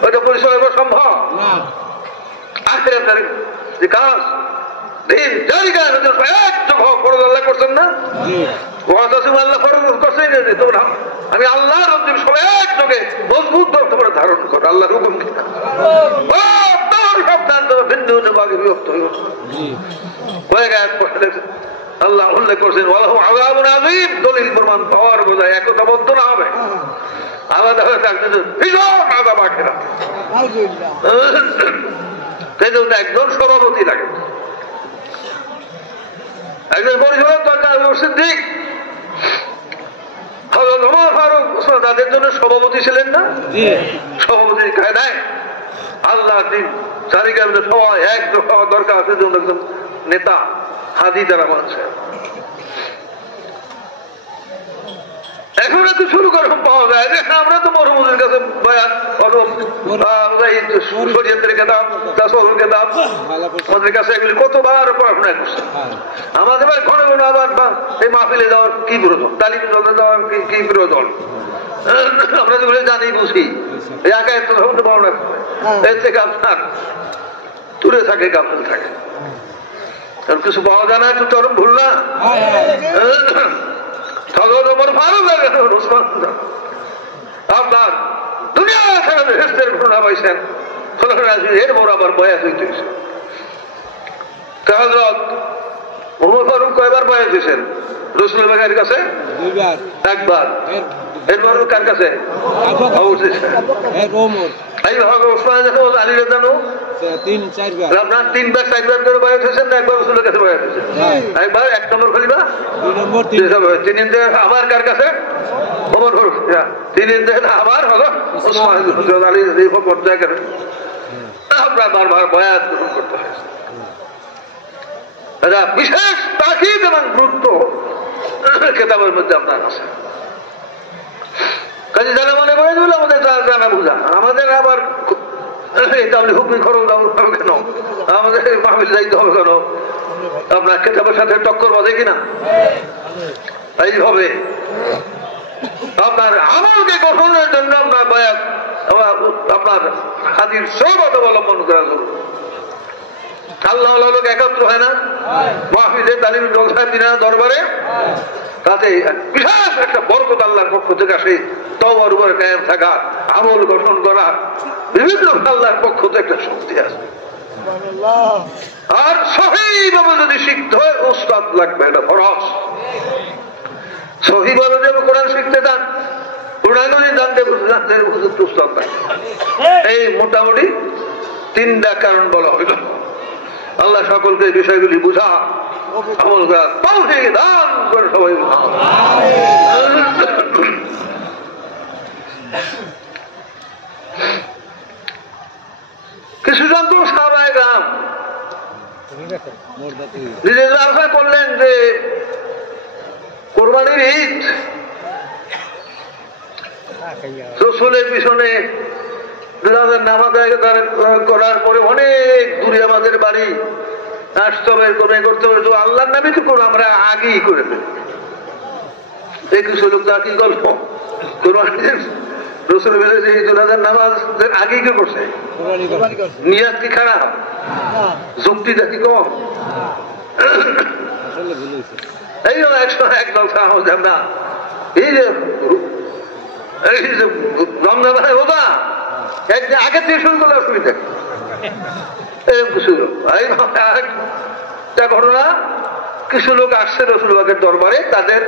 ওইটা পরিচালক সম্ভব? আখিরাতের যে কাজ দিন জারি করার জন্য একযোগ ফরজ আল্লাহ করছেন না? আল্লাহ ফরজ করছেন তোমরা আমি আল্লাহর সবাই একযোগে মজবুত ধারণ করো, আল্লাহর হুকুম কিনা খবর সাবধান, তোমরা ভিন্ন ভিন্ন ভাগে বিভক্ত হইব। কয়েক আয়াত পড়ে দেখছেন আল্লাহ উল্লেখ করছেন ওয়ালাহু আযাবুন আযীম, দলিল প্রমাণ পাওয়ার বোঝায় একতাবদ্ধ না হবে, আলাদা হয়ে থাকতে ভীষণ আযাব আখিরাত। সেই জন্য একজন সভাপতি লাগে, একজন পরিষদের দরকার। সিদ্দিক, হযরত ওমর ফারুক, ওসমান তাদের জন্য সভাপতি ছিলেন না? সভাপতি কায়দায় আল্লাহর দিন চারিকার সবাই এক হওয়া দরকার আছে, জন্য একজন নেতা হাদি তারা মানছে। এখন একটু শুরু করে পাওয়া যায় যে আমরা তো মরহুমের কাছে বয়ান শরীয়তের কেতাব, তাসাউফের কেতাব আমাদের কাছে এগুলি কতবার পড়াশোনা করছে। আমাদের ঘন ঘন আবার এই মাহফিলে যাওয়ার কি প্রয়োজন, তালিম দলে যাওয়ার কি প্রয়োজন, আমরা যেগুলো জানি বুঝি। এই একা একটা ধরনের বর্ণনা এর থেকে আপনার দূরে থাকে, গাফিল থাকে, কারণ কিছু পাওয়া যায় না, একটু চরম ভুল না। আপনার দুনিয়া ছাড়া বেহেশতের ঘটনা পাইছেন, এর বড় আবার বয়াস হইতেছে। হযরত ওমর ফারুক কয়বার বয়াস দিয়েছেন? রাসূল বাগের কাছে একবার, এরপর কার কাছে? আপনার 3বার 4বার করে বয়াস হয়েছেন না একবার রাসূলের কাছে বয়াস হয়েছেন? একবার 1 নম্বর খলিফা, 3 ইন্দে আবার কার কাছে? ওমর ফারুক। 3 ইন্দে আবার হলো ওসমান আলী, এই পর্যায়ে গেলে আপনার বারবার বয়াত গ্রহণ করতে হয়েছে। বিশেষ তাকিদ এবং গুরুত্ব কেতাবের মধ্যে আপনার আছে। কাজে জানা মনে করে দিল আমাদের জানা বুঝা, আমাদের আবার তাহলে হুকমি খরচ হবে কেন, আমাদের মাহফিল যাইতে হবে কেন? আপনার কেতাবের সাথে টক্কর বাঁধে কিনা? এইভাবে আপনার আমলকে গঠনের জন্য আপনার বয়াত, আপনার হাদির সহমত অবলম্বন করা জরুরি। আল্লাহ লোক একত্র হয় না মাহফিলে, তালিম দিনা দরবারে, তাতে বিশেষ একটা বরকত আল্লাহর পক্ষ থেকে আসে। তওবার উপরে কায়েম থাকা, আমল গঠন করা, বিভিন্ন আল্লাহর পক্ষ থেকে একটা শক্তি আছে। আর সহিভাবে যদি শিখতে হয় উস্তাদ লাগবে, এটা ফরজ। সহিভাবে যদি কোরআন শিখতে চান, কোরআন যদি জানতে উস্তাদ লাগবে। এই মোটামুটি 3টা কারণ বলা হইল। আল্লাহ সকলকে বিষয়গুলি বুঝা, আমল করা, তৌফিক দান করে সবাই। কিছু জন তো সাহাবায়ে কেরাম নিজের আশা করলেন যে কোরবানির ঈদ রাসূলের পিছনে নামাজ করার পরে অনেক দূরে আমাদের বাড়ি আসতে হবে, করতে হবে, তো আল্লাহর নামে তো করবো, আমরা আগেই করে দেব। এই কিছু লোক তো কি গল্প রসুল নামাজের আগেই কি করছে? নিয়াত কি খারাপ? যুক্তিটা কি কম? এই একদল সাহস আমরা এই যে রমজান রোজা একদিন আগে থেকে শুরু করলে অসুবিধা এরকম কিছু লোক। একটা ঘটনা, কিছু লোক আসছে রসুলবাগের দরবারে, তাদের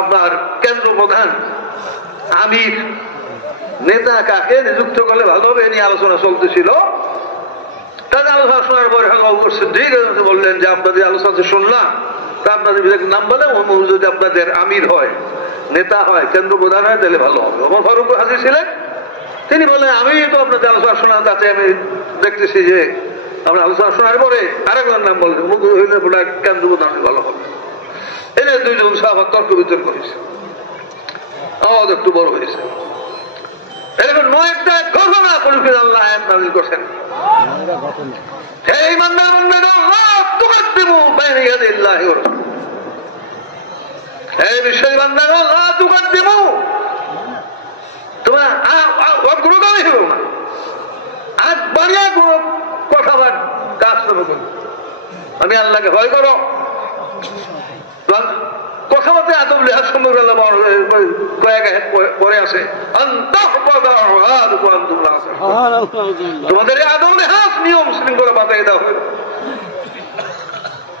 আপনার কেন্দ্র প্রধান আমির নেতা কাকে নিযুক্ত করলে ভালো হবে এ নিয়ে আলোচনা চলতেছিল। তাদের আলোচনা শোনার পরে সিদ্দিক বললেন যে আপনাদের আলোচনা শুনলাম, তা আপনাদের নাম বলে যদি আপনাদের আমির হয়, নেতা হয়, কেন্দ্র প্রধান হয়, তাহলে ভালো হবে। ওমর ফারুক হাজির ছিলেন, তিনি বললেন আমি তো আপনাদের আলোচনা শোনান, তাতে আমি দেখতেছি যে আমরা আলোচনা শোনার পরে আরেকবার নাম বললেন, মুখ হইলে কেন্দ্র প্রধান ভালো হবে। এনে 2 জন সাহাবা তর্ক বিতর্ক করেছে, আওয়াজ একটু বড় হয়েছে। এরকম 9টা ঘটনা পরিচিত আল্লাহ আয়াত নাযিল করেছেন। হে ঈমানদার বান্দাগণ, লা তুকদ্দিমু বাইনা ইয়াদিল্লাহি ওয়া রাসূলিহি, হে বিশ্বাসী বান্দাগণ, লা তুকদ্দিমু, তোমরা অগ্রগামী হইও না, আজ বাড়িয়া কোনো কথা বা কাজ করো, আমি আল্লাহকে ভয় করো, কথাবার্তা আদব লেহাজ সম্পর্কে কয়েক পরে আছে তোমাদের এই আদব লেহাজ নিয়ম শৃঙ্খলা বাতাই দেওয়া হইল,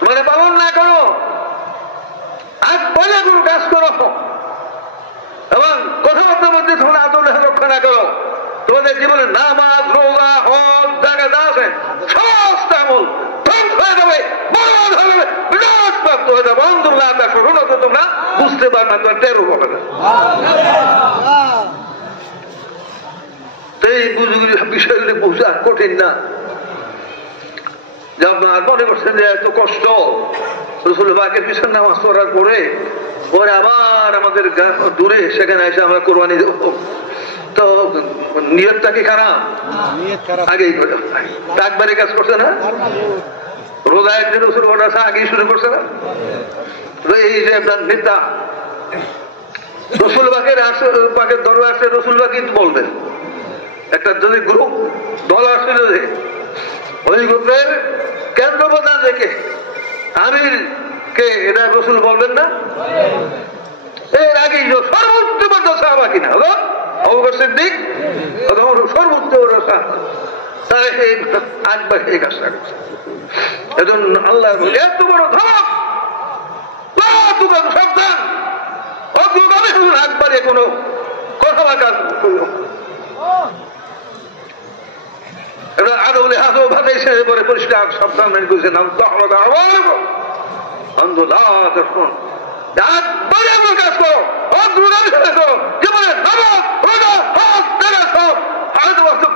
তোমাদের পালন না করো, আজ পয়লা কোনো কাজ করো এবং কথাবার্তার মধ্যে তোমরা আদব লেহাজ রক্ষা না করো, তোমাদের জীবনে নামাজ রোজা হজ জাকাত আছে সমস্ত আমল ধ্বংস হয়ে যাবে, বরবাদ হয়ে যাবে, বিনাশ প্রাপ্ত হয়ে যাবে। আলহামদুলিল্লাহ আল্লাহ শোনো তো তোমরা বুঝতে পারবে না, তোমার টেরও হবে না। এই বুঝগুলি বিষয়গুলি বোঝা কঠিন না, যে আপনার মনে করছেন যে এত কষ্ট রসুল পাকের পিছনে নামাজ পড়ার পরে পরে আবার আমাদের দূরে সেখানে এসে আমরা কোরবানি দেব, তো নিয়তটা কি খারাপ? আগেই করে একবারে কাজ করছে না, রোজা একদিন শুরু করেছে আগেই শুরু করছে না। এই যে আপনার নেতা রসুল পাকের দরবার আছে, রসুল পাকি বলবেন একটা যদি গ্রুপ দল আসছিল যে ওই গ্রুপের কেন্দ্র প্রধান দেখে আমির কে এটা রসুল বলবেন না, এর আগেই সর্বোচ্চ পর্যন্ত সাহাবা কিনা হলো আবু সিদ্দিক সর্বোচ্চ তারা একবার এই কাজটা করছে। এজন্য আল্লাহ এত বড় ধমক সাবধান, একবারে কোনো কথাবার্তা আরো হাজো ভাতে পরে পরিষ্কার সাবধান করেছে নাম কাজ করো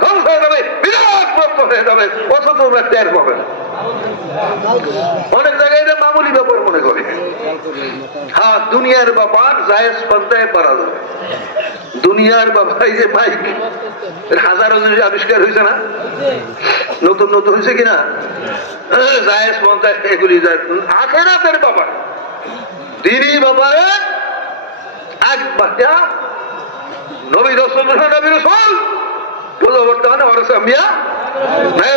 ধ্বংস হয়ে যাবে, বিরাট প্রাপ্ত হয়ে যাবে, অথচ তোমরা টের পাবে না। অনেক জায়গায় এটা মামুলি ব্যাপার মনে করে। হ্যাঁ, দুনিয়ার ব্যাপার জায়েজ পন্থায় পারা যাবে। দুনিয়ার ব্যাপার এই যে মাইক হাজারো জিনিস আবিষ্কার হয়েছে না, নতুন নতুন হয়েছে কিনা, জায়েজ পন্থায় এগুলি আখেরাতের ব্যাপার, দিনই ব্যাপারে এক বাচ্চা নবী রসুল নবী রসুল বর্তমানে মিয়া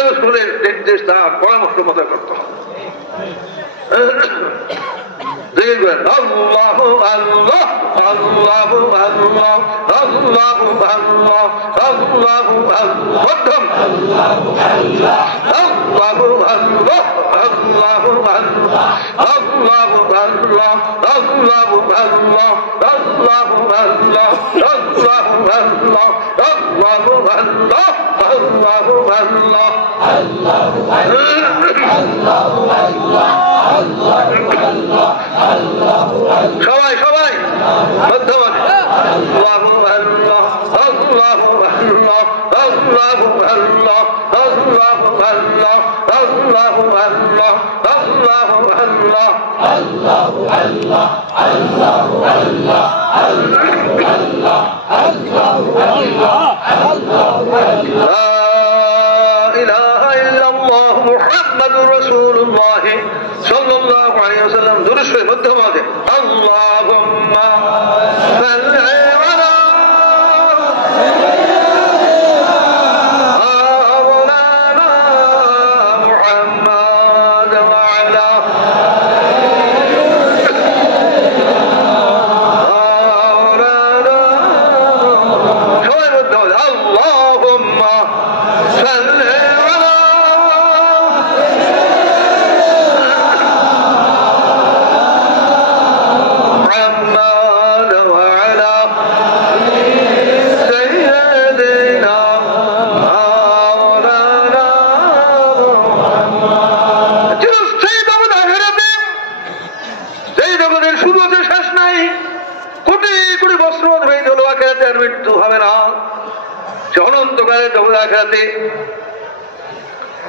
রসুলের নির্দেশ তার পরামর্শ মতো করতে হবে। দেখবেন আল্লাহ আল্লাহ আল্লাহ আল্লাহ আল্লাহ আল্লাহ আল্লাহ মধ্যম আল্লাহ আল্লাহ আল্লাহ আল্লাহ আল্লাহ আল্লাহ আল্লাহ আল্লাহ আল্লাহ আল্লাহ আল্লাহ আল্লাহ সবাই সবাই মধ্যমানে আল্লাহ আল্লাহ আল্লাহ আল্লাহ আল্লাহ আল্লাহ আল্লাহ আল্লাহ আল্লাহ আল্লাহ আল্লাহ আল্লাহ আল্লাহ আল্লাহ আল্লাহ আল্লাহ আল্লাহ আল্লাহ আল্লাহ লা ইলাহা ইল্লাল্লাহ মুহাম্মাদুর রাসূলুল্লাহ সাল্লাল্লাহু আলাইহি ওয়াসাল্লাম দুরূদ মধ্যমানে আল্লাহুম্মা সাল্লি আলা মাওলানা মুহাম্মাদ ওয়া আলা আল্লাহুম্মা সাল্লি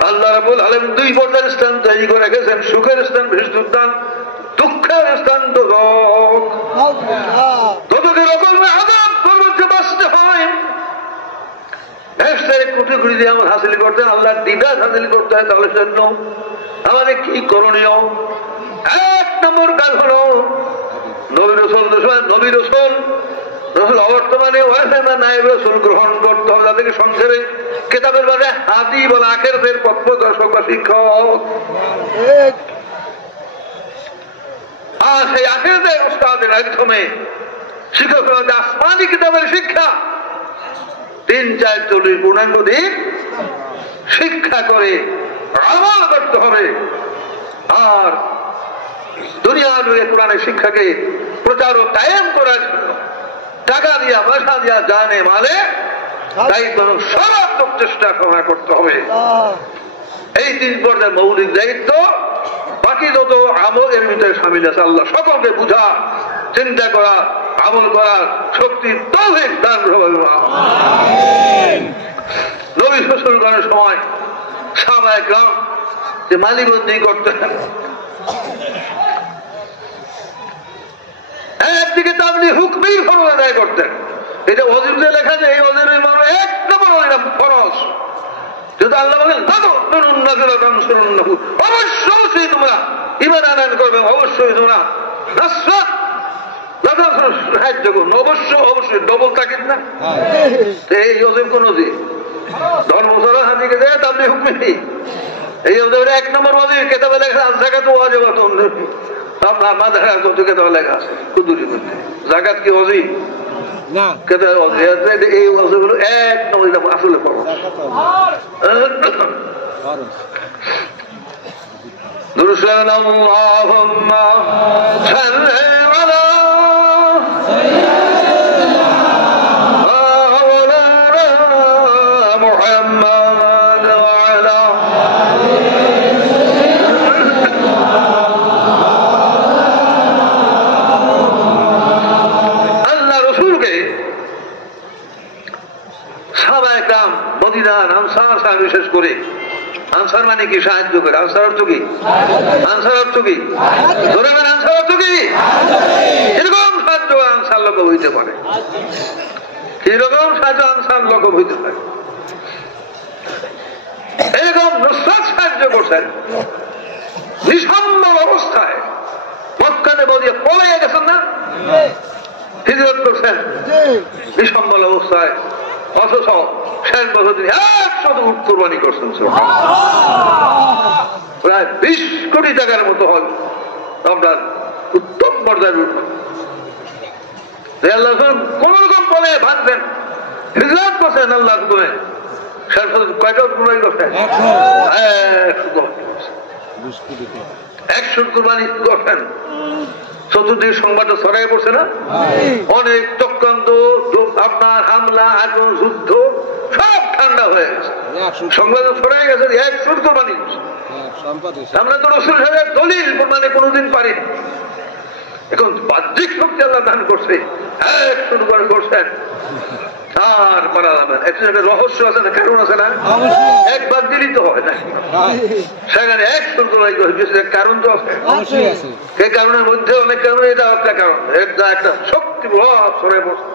আল্লাহ রাব্বুল আলামিন দুই পর্যায়ের স্থান তৈরি করে রেখেছেন, সুখের স্থান বিষ্ণুর স্থান, দুঃখের স্থান দোজখ। দোজখের রকমের আযাব করতে বাঁচতে হয়, বেহেশতের কোটি কোটি দিয়ে আমার হাসিল করতে আল্লাহর দিদার হাসিল করতে হয়। তাহলে জন্য আমাদের কি করণীয়? এক নম্বর কাজ হলো নবী রাসূল নবী রাসূল রসুল অবর্তমানে নায়েব রসুল গ্রহণ করতে হবে, যাদেরকে সংসারে কেতাবের বাজে হাদি বলে আখেরাতের পথপ্রদর্শক বা শিক্ষক। আর সেই আখিরাতের উস্তাদের মাধ্যমে শিক্ষক আসমানি কিতাবের শিক্ষা 3-4 পূর্ণাঙ্গ দিন শিক্ষা করে আমল করতে হবে। আর দুনিয়ার কোরআনের শিক্ষাকে প্রচার ও কায়েম করার জন্য টাকা দিয়া পয়সা দিয়া জানে মালে দায়িত্ব সর্বাত্মক চেষ্টা করতে হবে। এই 3 পর্যায়ের মৌলিক দায়িত্ব। বাকি যত আমল এর ভিতরে সামিল আছে। আল্লাহ সকলকে বুঝা, চিন্তা করা, আমল করার শক্তি তৌফিক দান করুন। নবী শ্বশুর করার সময় সাহাবায়ে কেরাম যে মালিবন্দি করতেন, একদিকে তাবলীগ হুকমেই ফরজ আদায় করতেন। এটা ওয়াজিবে লেখা আছে, এই ওয়াজিবের মানে 1 নম্বর ফরজ। যদি আল্লাহ বলেন অবশ্যই তোমরা ঈমান আনয়ন করবে, অবশ্যই তোমরা নাসরাত সাহায্য করুন, অবশ্যই ডবল তাকিদ না। এই ওয়াজিব কোন ওয়াজিব? ধর্ম ছাড়া হাদিকে দেয় তাবলীগ হুকমে নেই। এই ওয়াজিবের 1 নম্বর ওয়াজিব কিতাবে লেখা আছে যাকাত ওয়াজিবাতুন। আপনার মাযহাবে কত কিতাবে লেখা আছে কুদুরির মধ্যে যাকাত কি ওয়াজিব না? কিতাবে ওয়াজিব এই ওয়াজিবগুলো 1 নম্বর আসলে ফরজ। দুরুশান আল্লাহুম্মা সাল্লি আলা মুহাম্মাদ ওয়া আলা আল্লাহ রাসূলকে সাহাবায়ে কেরাম মদিনার আনসার সাহেব বিশেষ করে আনসার মানে কি? সাহায্য করে। আনসার অর্থ কি? আনসার অর্থ কি? ধরে নেন আনসার অর্থ কি? এরকম সাহায্য আনসার লোক হইতে পারে। এরকম সাহায্য আনসার লোক হইতে পারে। এরকম নুসরাত সাহায্য করছেন নিঃসম্বল অবস্থায়। মক্কাতে বলিয়ে পলাইয়া গেছেন না, হিজরত করছেন নিঃসম্বল অবস্থায়, অথচ শেষ বছর তিনি 100 উট কুরবানি করছেন। প্রায় 20 কোটি টাকার মতো হল আপনার উত্তম পর্যায়ের উট। কোন রকম বলে ভাঙছেন, হিজরত করছেন আল্লাহ হুকুমে। শেষ বছর কয়টা কুরবানি করছেন? 100 কুরবানি করছেন। চতুর্দিকে সংবাদটা ছড়াই পড়ছে না? অনেক চক্রান্ত, আপনার হামলা, আগুন, যুদ্ধ সব ঠান্ডা হয়ে গেছে। সংবাদ ছড়াই গেছে 100 কোরবানি। আমরা তো রাসূল সাহেবের দলিল মানে কোনোদিন পারি। এখন বাহ্যিক শক্তি আল্লাহ দান করছে, 100 কোরবানি করছেন। আর পারা যাবে না। একটা রহস্য আছে না, কারণ আছে না? একবার দিলেই তো হয় না, সেখানে 100 কোরবানি করেছে, কারণ তো আছে। এই কারণের মধ্যে অনেক কারণ, এটা একটা কারণ, একটা শক্তি প্রভাব ছড়াই পড়ছে।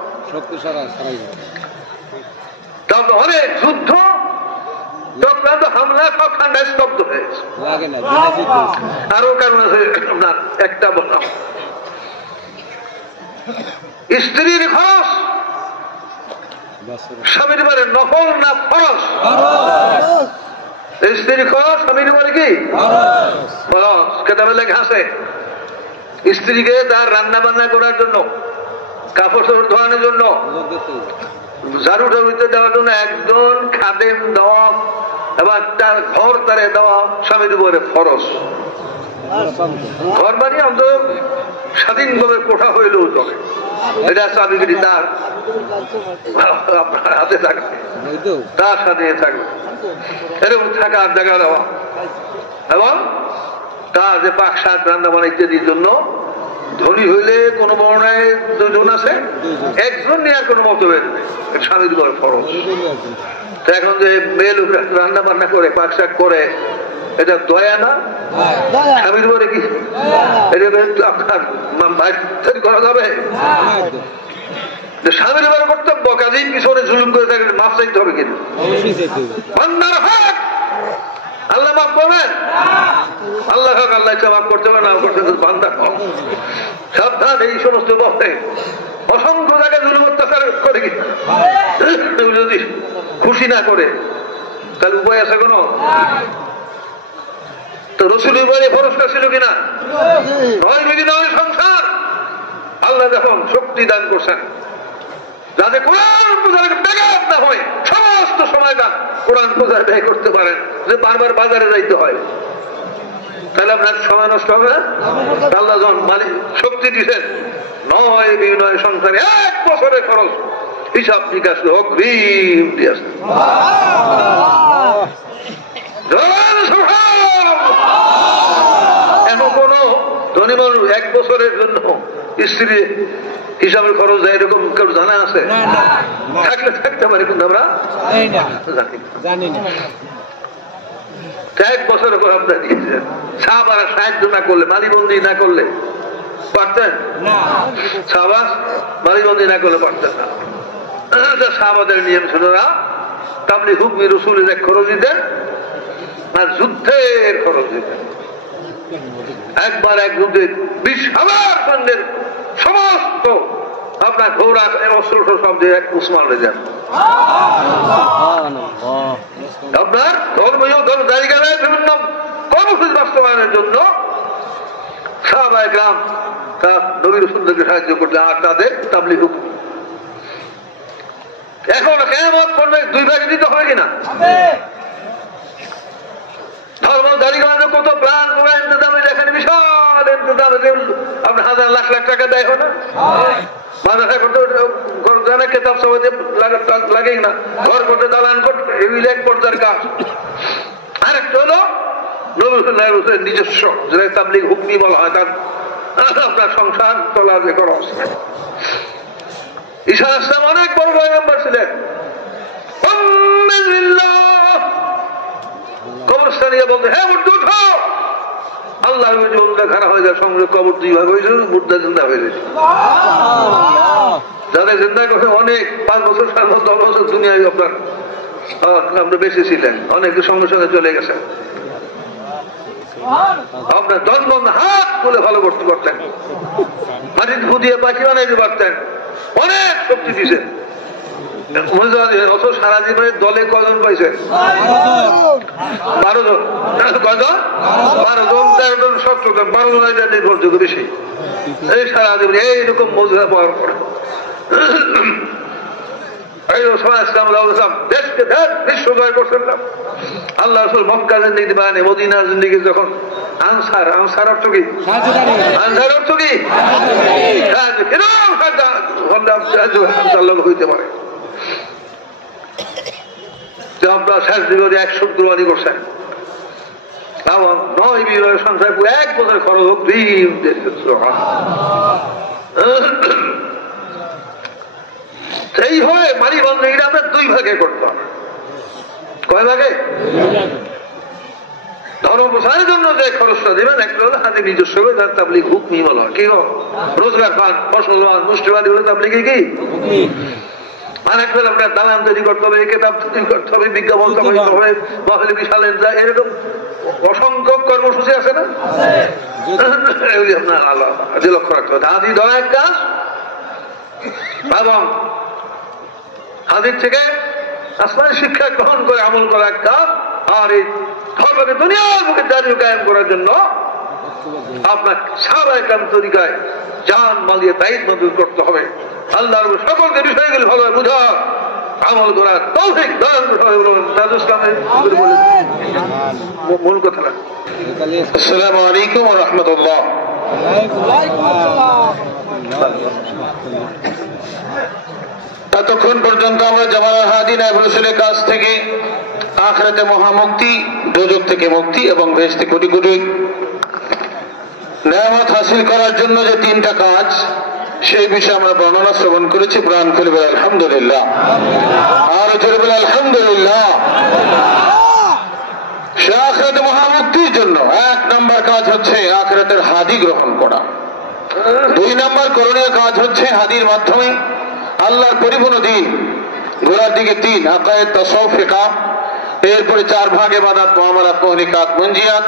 তারপর অনেক যুদ্ধ, চক্রান্ত, হামলা সব ঠান্ডায় স্তব্ধ হয়েছে। আরো কারণ আছে আপনার, একটা বললাম স্ত্রীর খরচ স্বামীর বাড়ি নফল না ফরজ? স্ত্রীর খরচ স্বামীর বাড়ি কি ফরজ? কেতাবে লেখা আছে স্ত্রীকে তার রান্না বান্না করার জন্য, কাপড় চোপড় ধোয়ানোর জন্য, ঝাড়ু টাড়ুতে দেওয়ার জন্য একজন খাদেম দেওয়া এবং তার ঘর তারে দেওয়া স্বামীর উপরে ফরজ। ঘর বাড়ি অন্তত স্বাধীনভাবে কোঠা হইলেও চলে, এটা চাবিগিরি তার আপনার হাতে থাকবে, তার সাথে থাকবে, এরকম থাকার জায়গা দেওয়া এবং তার যে পাক শাক রান্না বান্না ইত্যাদির জন্য। ধনী হইলে কোন বর্ণায় 2 জন আছে, একজন নিয়ে আর কোনো মতভেদ নেই, স্বামীর উপরে ফরজ। এখন যে মেয়ে লোক রান্না বান্না করে, পাক শাক করে, এটা দয়া না? স্বামীর উপরে কি এটা আপনার বাইরে করা যাবে? স্বামীর উপরে কর্তব্য, কাজেই পিছনে জুলুম করে থাকলে মাফ চাইতে হবে কিনা? বান্দার হক আল্লাহ মাফ করবেন? আল্লাহ হক আল্লাহ ইচ্ছা মাফ করতে পারে, না করতে বান্দার হক। সাবধান, এই সমস্ত বলতে অসংখ্য জায়গায় জুলুম অত্যাচার করে কিনা, যদি খুশি না করে তাহলে উপায় আছে কোনো? তো রসুলের বাড়ি ফরজটা ছিল কিনা? নয় বিধি নয় সংসার। আল্লাহ যখন শক্তি দান করছেন যাতে কোরআন প্রচারের ব্যাঘাত না হয়, সমস্ত সময়টা কোরআন প্রচার ব্যয় করতে পারেন, যে বারবার বাজারে যাইতে হয়, তাহলে আপনার সময় নষ্ট হবে না? আল্লাহ যখন মালিক শক্তি দিচ্ছেন, নয় বিনয় সংসারে 1 বছরের খরচ হিসাব নিকাশ অগ্রিম দিয়েছে। এখন কোন ধনী মানুষ 1 বছরের জন্য স্ত্রী হিসাবের খরচ দেয় এরকম কেউ জানা আছে? থাকলে থাকতে পারে, কিন্তু আমরা জানি না। 1 বছরের পর আপনার দিয়েছেন। সাহাবারা সাহায্য না করলে, মালিবন্দি না করলে পারতেন? সাহাবা মালিবন্দি না করলে পারতেন না। সাহাবাদের নিয়ম ছিল না তাবলীগ হুকমি রাসূলের এক খরচ দিতেন আর যুদ্ধের খরচ দিতেন। একবার এক যুদ্ধে 20,000 পান্ডের সমস্ত আপনার ঘোড়া অস্ত্র সব দিয়ে এক উসমান হয়ে যান। আপনার ধর্মীয় জায়গায় বিভিন্ন কর্মসূচি বাস্তবায়নের জন্য সাহাবায়ে কেরাম তার নবী রাসূলকে সাহায্য করলে আর তাদের তাবলীগ হুকম। এখন কিয়ামত পর্যন্ত 2 ভাগে দিতে হবে কিনা? ধর্ম দাঁড়িয়ে কত প্রাণ পুরা ইন্তজামে দেখেন, বিশাল ইন্তজামে আপনার 1,000 লাখ লাখ টাকা দেয় না? মাদ্রাসা করতে জানে কেতাব সবাই লাগেই না, ঘর করতে দালান করতে, এগুলি এক পর্যায়ের কাজ। আর একটা হলো নিজস্ব, যেটা তাবলীগ হুকমি বলা হয়, তার আপনার সংসার চলা যে কোনো অবস্থা। ঈসা আলাইহিস সালাম অনেক বড় পয়গম্বর ছিলেন। কবরস্থানে বলতে, হ্যাঁ মুর্দা উঠো, আল্লাহ খারাপ হয়ে যায়, সঙ্গে কবর 2 ভাগ হয়েছে, মুর্দা জিন্দা হয়ে গেছে। যাদের জিন্দা করছে অনেক 5 বছর 7 বছর 10 বছর দুনিয়ায় আপনার বেঁচে ছিলেন, অনেকে সঙ্গে সঙ্গে চলে গেছে। আপনার 10 বন্ধ হাত বলে ভালো করতে পারতেন, মাটির ফু দিয়ে পাখি বানাইতে পারতেন, অনেক শক্তি দিয়েছেন। সারা জীবনের দলে কজন পাইছে? 12 জন। কয়জন? 12 জন, 13 জন, 17 জন, 12 জন এটা নির্ভরযোগ্য বেশি। এই সারা জীবন এইরকম মজুরা পাওয়ার পরে দেশকে দেশ বিশ্ব জয় করছেন না। আল্লাহ রাসূল মক্কা জিন্দেগি মানে মদিনা জিন্দেগি যখন আনসার, আনসার অর্থ কি? আনসার অর্থ কি? হইতে পারে আপনার শেষ দিবসে 100 কুরবানি করছেন, 9 বিনয় সংসার 1 বছর খরচ হোক। সেই হয় মালিবন্দি এটা আমরা 2 ভাগে করতাম। কয় ভাগে? ধর্ম প্রচারের জন্য যে খরচটা দেবেন, একটা হলো হাতে নিজস্ব হবে, তার তাবলীগ হুকমি বলা হয়। কি গো? রোজগার পান, মুসলমান মুষ্টিবাদী হলে তাবলীগে কি? আরেকটা আপনার দালান তৈরি করতে হবে, কেতাব তৈরি করতে হবে, বিজ্ঞাপন চালাতে হবে, মাহফিলে বিশালের যা এরকম অসংখ্য কর্মসূচি আছে না? এগুলি আপনার আলাদা লক্ষ্য রাখতে হবে। হাদিস ধরা এক কাজ এবং হাদিস থেকে আসমানি শিক্ষা গ্রহণ করে আমল করা এক কাজ, আর এই ধর্মকে দুনিয়ার মুখে জারি কায়েম করার জন্য আপনার সাহাবায়ে কেরাম তরিকায় জান মালিয়ে দায়িত্ব মজুর করতে হবে। আল্লাহর সকলকে বিষয়গুলি ভালোভাবে বুঝা আমল করা তৌফিক দান মূল কথা না। আসসালামু আলাইকুম ওয়া রাহমাতুল্লাহ। এতক্ষণ পর্যন্ত আমরা জামাল হাদি নায়েব রাসূলের কাছ থেকে আখিরাতে মহামুক্তি, দোজখ থেকে মুক্তি এবং বেহেশতে কোটি কোটি নেয়ামত হাসিল করার জন্য যে 3টা কাজ, সেই বিষয়ে আমরা বর্ণনা শ্রবণ করেছি। প্রাণ খুলে বলে আলহামদুলিল্লাহ, আর জোরে বলে আলহামদুলিল্লাহ। সে আখিরাতে মহামুক্তির জন্য 1 নম্বর কাজ হচ্ছে আখিরাতের হাদি গ্রহণ করা। 2 নম্বর করণীয় কাজ হচ্ছে হাদির মাধ্যমে আল্লাহর পরিপূর্ণ দিন গোড়ার দিকে 3 আকায়েদ, তাসাউফ, ফিকহ, এরপরে 4 ভাগে ইবাদত, মুআমালাত, মুহলিকাত, মুনজিয়াত,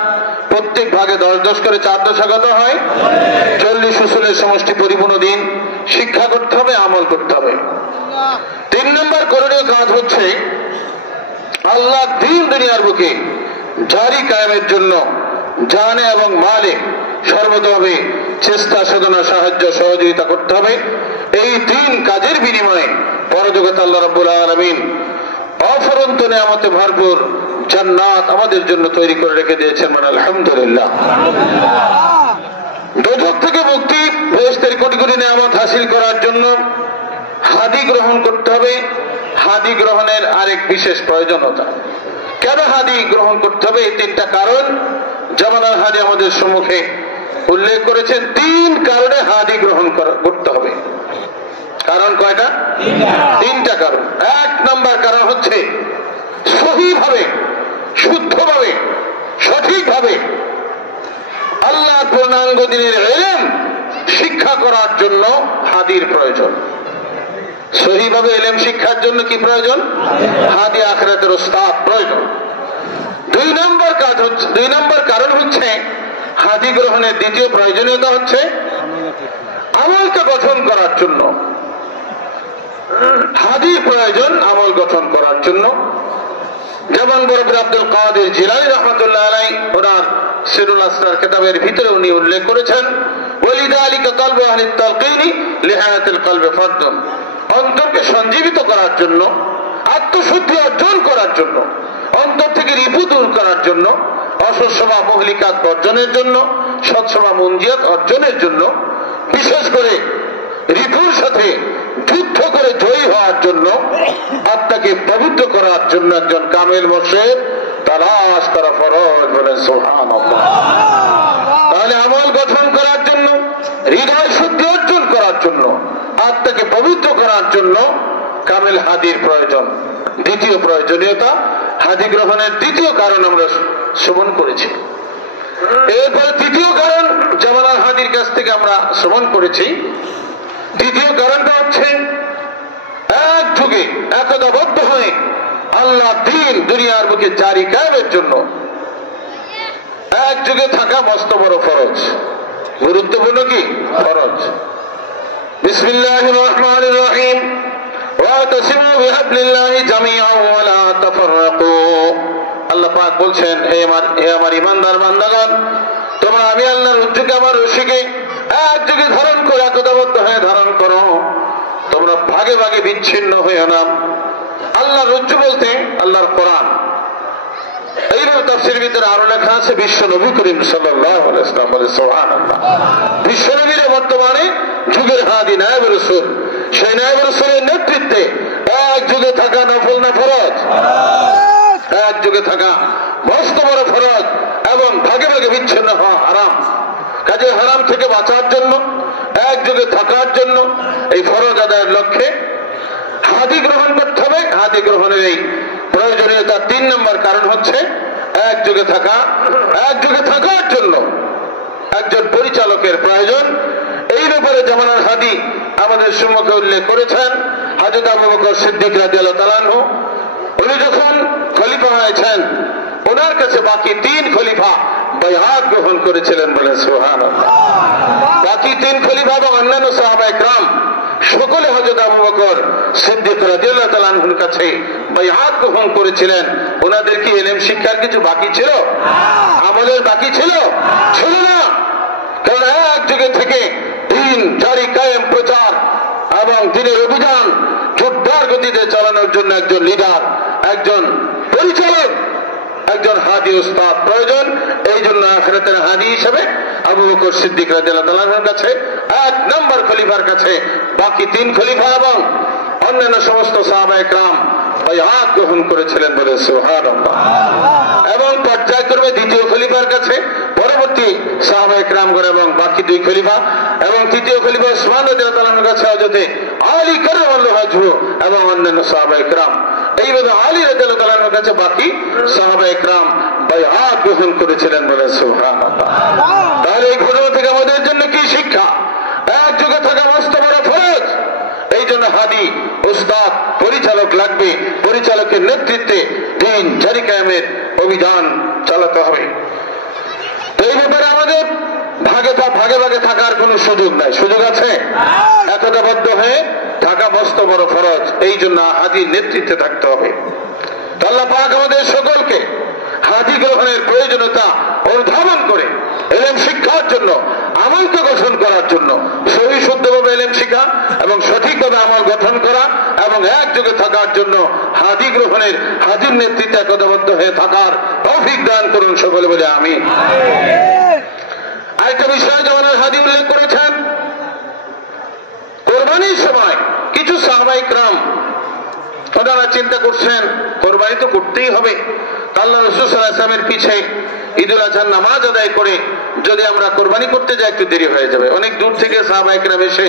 প্রত্যেক ভাগে 10-10 করে 4 দশাগত হয়। 40 উসুলের সমষ্টি পরিপূর্ণ দিন শিক্ষা করতে হবে, আমল করতে হবে। 3 নম্বর করণীয় কাজ হচ্ছে আল্লাহ দিন দুনিয়ার বুকে জারি কায়েমের জন্য জানে এবং মালে সর্বতভাবে চেষ্টা সাধনা সাহায্য সহযোগিতা করতে হবে। এই 3 কাজের বিনিময়ে পরজগতে আল্লাহ রাব্বুল আলামিন অফুরন্ত নিয়ামতে ভরপুর জান্নাত আমাদের জন্য তৈরি করে রেখে দিয়েছেন। মানে আলহামদুলিল্লাহ। দোজখ থেকে মুক্তি, বেহেশতের কোটি কোটি নিয়ামত হাসিল করার জন্য হাদি গ্রহণ করতে হবে। হাদি গ্রহণের আরেক বিশেষ প্রয়োজনীয়তা। কেন হাদি গ্রহণ করতে হবে? এই 3টা কারণ জামানার হাদি আমাদের সম্মুখে উল্লেখ করেছেন। 3 কারণে হাদি গ্রহণ করতে হবে। কারণ কয়টা? 3টা কারণ। 1 নম্বর কারণ হচ্ছে সহিভাবে, শুদ্ধভাবে, সঠিকভাবে আল্লাহর পূর্ণাঙ্গ দ্বীনের ইলম শিক্ষা করার জন্য হাদির প্রয়োজন। সহিভাবে ইলম শিক্ষার জন্য কি প্রয়োজন? হাদি আখিরাতের উস্তাদ প্রয়োজন। 2 নম্বর কারণ হচ্ছে হাদি গ্রহণের দ্বিতীয় প্রয়োজনীয়তা হচ্ছে আমলকে গঠন করার জন্য। হাদির প্রয়োজন আমল গঠন করার জন্য। যেমন বরফির আব্দুল কাদের জিলানী রাহমাতুল্লাহ আলাইহি ওনার সিরুল আসরার কিতাবের ভিতরে উনি উল্লেখ করেছেন, ওয়ালিদালিকা তালবু আহলি তালকিনি লিহায়াতিল কলবি ফারদুন। অন্তরকে সঞ্জীবিত করার জন্য, আত্মশুদ্ধি অর্জন করার জন্য, অন্তর থেকে রিপু দূর করার জন্য, অসৎসভা মহলিকাত অর্জনের জন্য, সৎসভা মুনজিয়াত অর্জনের জন্য, বিশেষ করে রিপুর সাথে যুদ্ধ করে জয়ী হওয়ার জন্য, আত্মাকে পবিত্র করার জন্য একজন কামেল মুর্শিদ তালাশ করা ফরজ। বলেন সুবহানাল্লাহ। তাহলে আমল গঠন করার জন্য, হৃদয় শুদ্ধি অর্জন করার জন্য, আত্মাকে পবিত্র করার জন্য কামেল হাদির প্রয়োজন। দ্বিতীয় প্রয়োজনীয়তা হাদি গ্রহণের দ্বিতীয় কারণ আমরা শ্রবণ করেছি। এরপরে তৃতীয় কারণ জামানার হাদির কাছ থেকে আমরা শ্রবণ করেছি। দ্বিতীয় কারণটা হচ্ছে এক যুগে একতাবদ্ধ হয়ে আল্লাহ দ্বীন দুনিয়ার বুকে জারি কায়েমের জন্য এক যুগে থাকা মস্ত বড় ফরজ। গুরুত্বপূর্ণ কি? ফরজ। বিসমিল্লাহির রহমানির রহিম। ওয়াতাসিমু বিহাবলিল্লাহি জামিআন ওয়া লা তাফাররাকু। আল্লাহ পাক বলছেন, হে আমার ঈমানদার বান্দাগণ, তোমরা আমি আল্লাহর রজ্জুকে, আমার রশিকে এক যুগে ধারণ করে একতাবদ্ধ হয়ে ধারণ করো, তোমরা ভাগে ভাগে বিচ্ছিন্ন হয়ে না। আল্লাহর রজ্জু বলতে আল্লাহর কোরআন। এইভাবে তাফসীরের ভিতরে আরো লেখা আছে বিশ্ব নবী করিম সাল্লাল্লাহু আলাইহি ওয়াসাল্লাম। বলে সুবহানাল্লাহ। বিশ্ব নবীর বর্তমানে যুগের হাদি নায়েব রাসূল, সেই নায়েব রাসূলের নেতৃত্বে এক যুগে থাকা নফল না ফরজ? এক যুগে থাকা মস্ত বড় ফরজ এবং ভাগে ভাগে বিচ্ছিন্ন হওয়া হারাম। কাজে হারাম থেকে বাঁচার জন্য, এক যুগে থাকার জন্য এই ফরজ আদায়ের লক্ষ্যে হাদি গ্রহণ করতে হবে। হাদি গ্রহণের এই প্রয়োজনীয়তা 3 নম্বর কারণ হচ্ছে এক যুগে থাকা। এক যুগে থাকার জন্য একজন পরিচালকের প্রয়োজন। এই ব্যাপারে জামানার হাদি আমাদের সম্মুখে উল্লেখ করেছেন হযরত আবু বকর সিদ্দিক রাদিয়াল্লাহু তাআলা আনহু। উনি যখন খলিফা হয়েছেন, ওনার কাছে বাকি 3 খলিফা বাইআত গ্রহণ করেছিলেন। বলেন সুবহানাল্লাহ। বাকি 3 খলিফা এবং অন্যান্য সাহাবায়ে কেরাম সকলে হযরত আবু বকর সিদ্দিক রাদিয়াল্লাহু তাআলা আনহুর কাছে বাইআত গ্রহণ করেছিলেন। ওনাদের কি ইলম শিক্ষার কিছু বাকি ছিল? আমলের বাকি ছিল? ছিল না। কারণ এক যুগে থেকে দ্বীন জারি কায়েম, প্রচার এবং দ্বীনের অভিযান জোরদার গতিতে চালানোর জন্য একজন লিডার, একজন পরিচালক, একজন হাদি উস্তাদ প্রয়োজন। এই জন্য আখিরাতের হাদি হিসেবে আবু বকর সিদ্দিক রাদিয়াল্লাহু তাআলা আনহুর কাছে 1 নম্বর খলিফার কাছে বাকি 3 খলিফা এবং অন্যান্য সমস্ত সাহাবায়ে কেরাম বাইআত গ্রহণ করেছিলেন। বলে সুবহানাল্লাহ। এবং পর্যায়ক্রমে দ্বিতীয় খলিফার কাছে পরবর্তী সাহাবায়ে কেরামগণ এবং বাকি 2 খলিফা এবং তৃতীয় খলিফা উসমান রাদিয়াল্লাহু তাআলা আনহুর কাছে হযরত আলী কাররামাল্লাহু ওয়াজহু এবং অন্যান্য সাহাবায়ে কেরাম। এইভাবে আলী রাদিয়াল্লাহু তাআলা আনহুর কাছে বাকি সাহাবায়ে কেরাম বাইআত গ্রহণ করেছিলেন। বলে সুবহানাল্লাহ। তাহলে এই ঘটনা থেকে আমাদের জন্য কি শিক্ষা? এক যুগে থাকা মস্ত বড় ফরজ। এই জন্য হাদি উস্তাদ পরিচালক লাগবে। পরিচালকের নেতৃত্বে দ্বীন জারি কায়েমের অভিযান চালাতে হবে। তো এই ব্যাপারে আমাদের ভাগে ভাগে থাকার কোনো সুযোগ নাই। সুযোগ আছে? একতাবদ্ধ হয়ে থাকা মস্ত বড় ফরজ। এই জন্য হাদির নেতৃত্বে থাকতে হবে। আল্লাহ পাক আমাদের সকলকে হাদি গ্রহণের প্রয়োজনীয়তা অনুধাবন করে এলেম শিক্ষার জন্য, আমলকে গঠন করার জন্য, সহি শুদ্ধভাবে এলেম শিখা এবং সঠিকভাবে আমল গঠন করা এবং একযোগে থাকার জন্য হাদি গ্রহণের, হাদির নেতৃত্বে একতাবদ্ধ হয়ে থাকার তৌফিক দান করুন সকলে বলে আমিন। আরেকটা বিষয় যেমন হাদি উল্লেখ করেছেন, কোরবানির সময় কিছু সাহাবায়ে কেরাম ওনারা চিন্তা করছেন কোরবানি তো করতেই হবে, আল্লাহ রাসূল সাল্লাল্লাহু আলাইহি ওয়াসাল্লামের পিছে ঈদুল আজহার নামাজ আদায় করে যদি আমরা কোরবানি করতে যাই একটু দেরি হয়ে যাবে। অনেক দূর থেকে সাহাবায়ে কেরাম এসে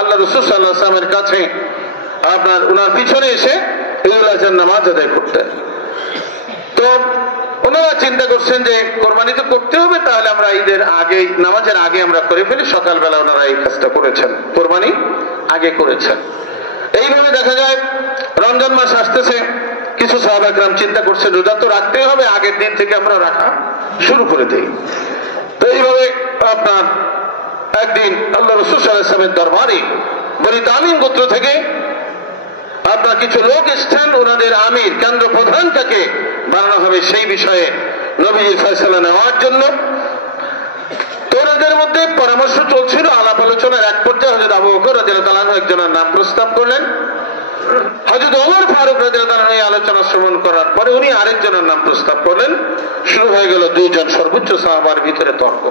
আল্লাহ রাসূল সাল্লাল্লাহু আলাইহি ওয়াসাল্লামের কাছে আপনার ওনার পিছনে এসে ঈদুল আজহার নামাজ আদায় করতেন। তো ওনারা চিন্তা করছেন যে কোরবানি তো করতে হবে, তাহলে আমরা ঈদের আগে, নামাজের আগে আমরা করে ফেলি। সকালবেলা ওনারা এই কাজটা করেছেন, কোরবানি আগে করেছেন। এইভাবে দেখা যায় রমজান মাস আসতেছে, কিছু সাহাবা কেরাম চিন্তা করছেন রোজা তো রাখতেই হবে, আগের দিন থেকে আমরা রাখা শুরু করে দিই। তো এইভাবে আপনার একদিন আল্লাহ রাসূল সাল্লাল্লাহু আলাইহি ওয়াসাল্লামের দরবারে বনি তামিম গোত্র থেকে আপনার কিছু লোক এসছেন, ওনাদের আমির কেন্দ্র প্রধানটাকে বানানো হবে সেই বিষয়ে নবীজির ফয়সালা নেওয়ার জন্য। তো ওনাদের মধ্যে পরামর্শ চলছিল, আলাপ আলোচনার এক পর্যায়ে হযরত আবু বকর রাদিয়াল্লাহু তাআলা একজনের নাম প্রস্তাব করলেন। হযরত ওমর ফারুক রাদিয়াল্লাহু তাআলা এই আলোচনা শ্রবণ করার পরে উনি আরেকজনের নাম প্রস্তাব করলেন। শুরু হয়ে গেল দুইজন সর্বোচ্চ সাহাবার ভিতরে তর্ক।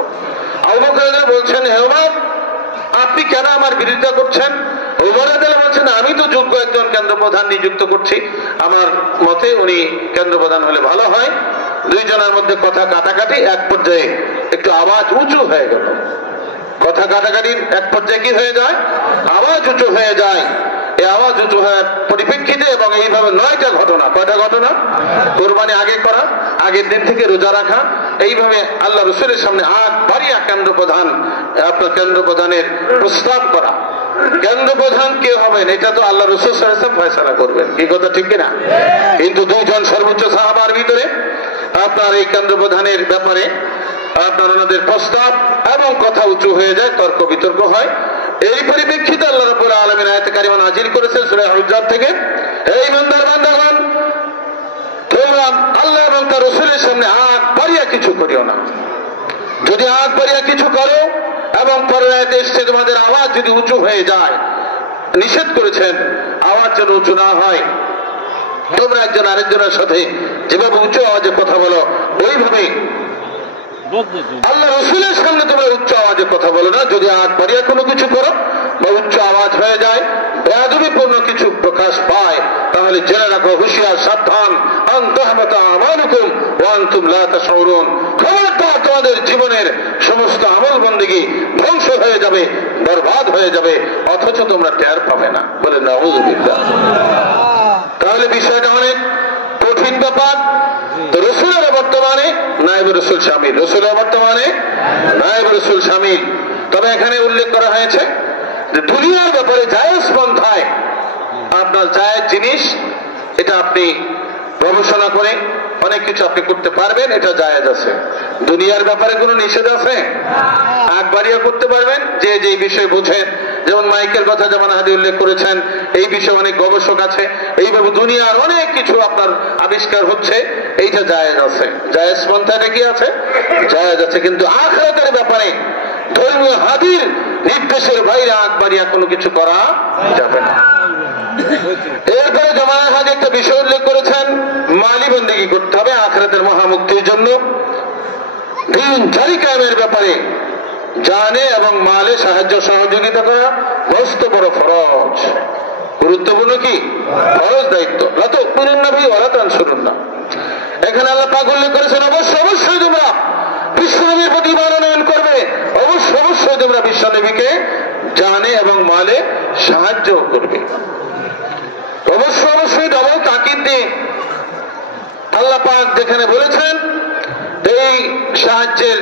আবু বকর রাদিয়াল্লাহু বলছেন, হে ওমর, আপনি কেন আমার বিরোধিতা করছেন? ওমর রাদিয়াল্লাহু বলছেন, আমি তো যোগ্য একজন কেন্দ্র প্রধান নিযুক্ত করছি, আমার মতে উনি কেন্দ্র প্রধান হলে ভালো হয়। দুইজনের মধ্যে কথা কাটাকাটি, এক পর্যায়ে একটু আওয়াজ উঁচু হয়ে গেল। কথা কাটাকাটির এক পর্যায়ে কি হয়ে যায়? আওয়াজ উঁচু হয়ে যায়। এই আওয়াজ উঁচু হওয়ার পরিপ্রেক্ষিতে এবং এইভাবে 9টা ঘটনা, কয়টা ঘটনা? কোরবানি আগে করা, আগের দিন থেকে রোজা রাখা, এইভাবে আল্লাহ রাসূলের সামনে আগ বাড়িয়া কেন্দ্র প্রধান, আপনার কেন্দ্র প্রধানের প্রস্তাব করা। কেন্দ্র প্রধান কে হবেন এটা তো আল্লাহ রাসূল সাল্লাল্লাহু আলাইহি ওয়াসাল্লাম ফয়সালা করবেন, কি কথা ঠিক কিনা? কিন্তু দুইজন সর্বোচ্চ সাহাবার ভিতরে আপনার এই কেন্দ্র প্রধানের ব্যাপারে আপনার ওনাদের প্রস্তাব এবং কথা উঁচু হয়ে যায়, তর্ক বিতর্ক হয়। এই পরিপ্রেক্ষিতে আল্লাহ রাব্বুল আলামিন আয়াত কারিমা নাযিল করেছেন সূরা হুজরাত থেকে, হে ঈমানদার বান্দাগণ, তোমরা আল্লাহ এবং তার রাসূলের সামনে আগ বাড়িয়া কিছু করিও না। যদি আগ বাড়িয়া কিছু করো এবং পরের আয়াতে এসে তোমাদের আওয়াজ যদি উঁচু হয়ে যায়, নিষেধ করেছেন আওয়াজ যেন উঁচু না হয়। তোমরা একজন আরেকজনের সাথে যেভাবে উচ্চ আওয়াজে কথা বলো, ওইভাবে আল্লাহ রাসূলের সামনে তোমরা উচ্চ আওয়াজে কথা বলো না। যদি আগ বাড়িয়া কোনো কিছু করো বা উচ্চ আওয়াজ হয়ে যায়, বেয়াদবিপূর্ণ কিছু প্রকাশ পায়, তাহলে জেনে রাখো, হুঁশিয়ার, সাবধান, আন তাহবাতা আমালুকুম ওয়া আনতুম লা তাশউরুন, খবরদার তোমাদের জীবনের সমস্ত আমল বন্দেগী ধ্বংস হয়ে যাবে, বরবাদ হয়ে যাবে, অথচ তোমরা টের পাবে না। বলে নাউযুবিল্লাহ। তাহলে বিষয়টা অনেক কঠিন ব্যাপার। তো রাসূলের বর্তমানে নায়েব রাসূল শামিল, রাসূলের বর্তমানে নায়েব রাসূল শামিল। তবে এখানে উল্লেখ করা হয়েছে যে দুনিয়ার ব্যাপারে জায়েজ পন্থায় আপনার জায়েজ জিনিস, এটা আপনি গবেষণা করে অনেক কিছু আপনি করতে পারবেন, এটা জায়েজ আছে। দুনিয়ার ব্যাপারে কোনো নিষেধ আছে? আগ বাড়িয়া করতে পারবেন, যে যে বিষয় বোঝেন। যেমন মাইকের কথা যেমন হাদি উল্লেখ করেছেন, এই বিষয়ে অনেক গবেষক আছে। এইভাবে দুনিয়ার অনেক কিছু আপনার আবিষ্কার হচ্ছে, এইটা জায়েজ আছে। জায়েজ পন্থাটা কি আছে? জায়েজ আছে। কিন্তু আখিরাতের ব্যাপারে ধর্মীয় হাদির নির্দেশের বাইরে আগ বাড়িয়া কোনো কিছু করা যাবে না। এরপরে জামায়াত হাদি একটা বিষয় উল্লেখ করেছেন, মালি বন্দেগী করতে হবে আখিরাতের মহামুক্তির জন্য। দিন জারি কায়েমের ব্যাপারে জানে এবং মালে সাহায্য সহযোগিতা করা মস্ত বড় ফরজ, গুরুত্বপূর্ণ কি ফরজ দায়িত্ব। লা তুমিনুন নবী ওয়া লা তানসুরুন। এখানে আল্লাহ পাক উল্লেখ করেছেন, অবশ্যই তোমরা বিশ্বনবীর প্রতি ঈমান আনয়ন করবে, অবশ্যই তোমরা বিশ্বনবীকে জানে এবং মালে সাহায্য করবে। অবশ্যই ডবল তাকিদ দিয়ে আল্লাহ পাক যেখানে বলেছেন এই সাহায্যের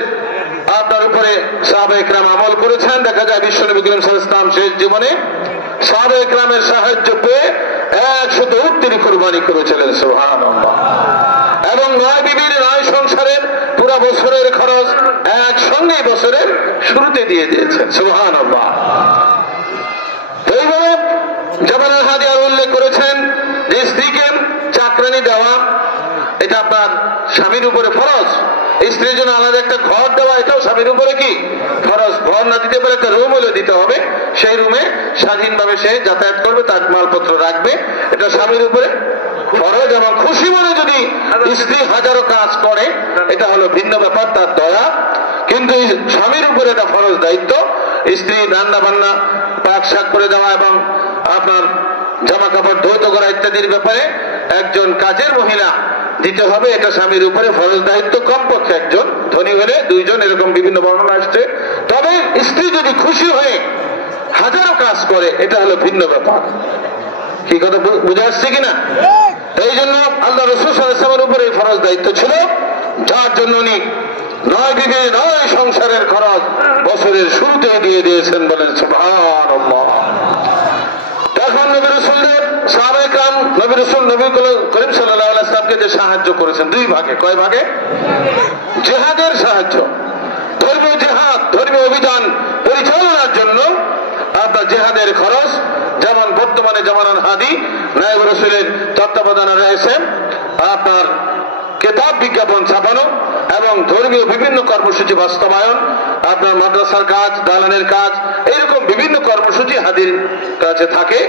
আপনার উপরে সাহাবায়ে কেরাম আমল করেছেন। দেখা যায় বিশ্বনবী করিম সাল্লাল্লাহু আলাইহি ওয়াসাল্লাম শেষ জীবনে সাহাবায়ে কেরামের সাহায্য পেয়ে 100 উট তিনি কুরবানি করেছিলেন, সুবহানাল্লাহ। এবং 9 বিবির 9 সংসারের পুরো বছরের খরচ একসঙ্গে বছরের শুরুতে দিয়ে দিয়েছেন, সুবহানাল্লাহ। এইভাবে জামানার হাদি আর উল্লেখ করেছেন যে স্ত্রীকে চাকরানি দেওয়া, এটা আপনার স্বামীর উপরে ফরজ। স্ত্রীর জন্য আলাদা একটা ঘর দেওয়া, এটাও স্বামীর উপরে কি ফরজ। ঘর না দিতে পারে একটা রুম হলে দিতে হবে, সেই রুমে স্বাধীনভাবে সে যাতায়াত করবে, তার মালপত্র রাখবে, এটা স্বামীর উপরে ফরজ। এবং খুশি মনে যদি স্ত্রী হাজারো কাজ করে এটা হলো ভিন্ন ব্যাপার, তার দয়া। কিন্তু স্বামীর উপরে এটা ফরজ দায়িত্ব, স্ত্রী রান্না বান্না পাক শাক করে দেওয়া এবং আপনার জামা কাপড় ধৌত করা ইত্যাদির ব্যাপারে একজন কাজের মহিলা দিতে হবে, এটা স্বামীর উপরে ফরজ দায়িত্ব। কমপক্ষে একজন, ধনী হলে দুইজন, এরকম বিভিন্ন বর্ণনা আসছে। তবে স্ত্রী যদি খুশি হয়ে হাজারো কাজ করে এটা হলো ভিন্ন ব্যাপার। কি কথা বুঝে আসছে কিনা? এই জন্য আল্লাহ রাসূল সাল্লাল্লাহু আলাইহি ওয়াসাল্লামের উপরে ফরজ দায়িত্ব ছিল, যার জন্য উনি 9 বিবি 9 সংসারের খরচ বছরের শুরুতে দিয়ে দিয়েছেন, বলেন সুবহানাল্লাহ। এখন নবী রাসূলদের সাহাবায়ে کرام নবী রাসূল নবী করিম সাল্লাল্লাহু আলাইহি ওয়াসাল্লামকে যে সাহায্য করেছেন দুই ভাগে। কয় ভাগে? জিহাদের সাহায্য, ধর্মীয় জিহাদ, ধর্মীয় অভিযান পরিচালনার জন্য আপনার জিহাদের খরচ, যেমন বর্তমানে জামানার হাদি নায়েব রাসূলের তত্ত্বাবধানে রয়েছে আপনার কিতাব বিজ্ঞাপন ছাপানো এবং ধর্মীয় বিভিন্ন কর্মসূচি বাস্তবায়ন, আপনার মাদ্রাসার কাজ, দালানের কাজ, এইরকম বিভিন্ন কর্মসূচি হাদির কাছে থাকে,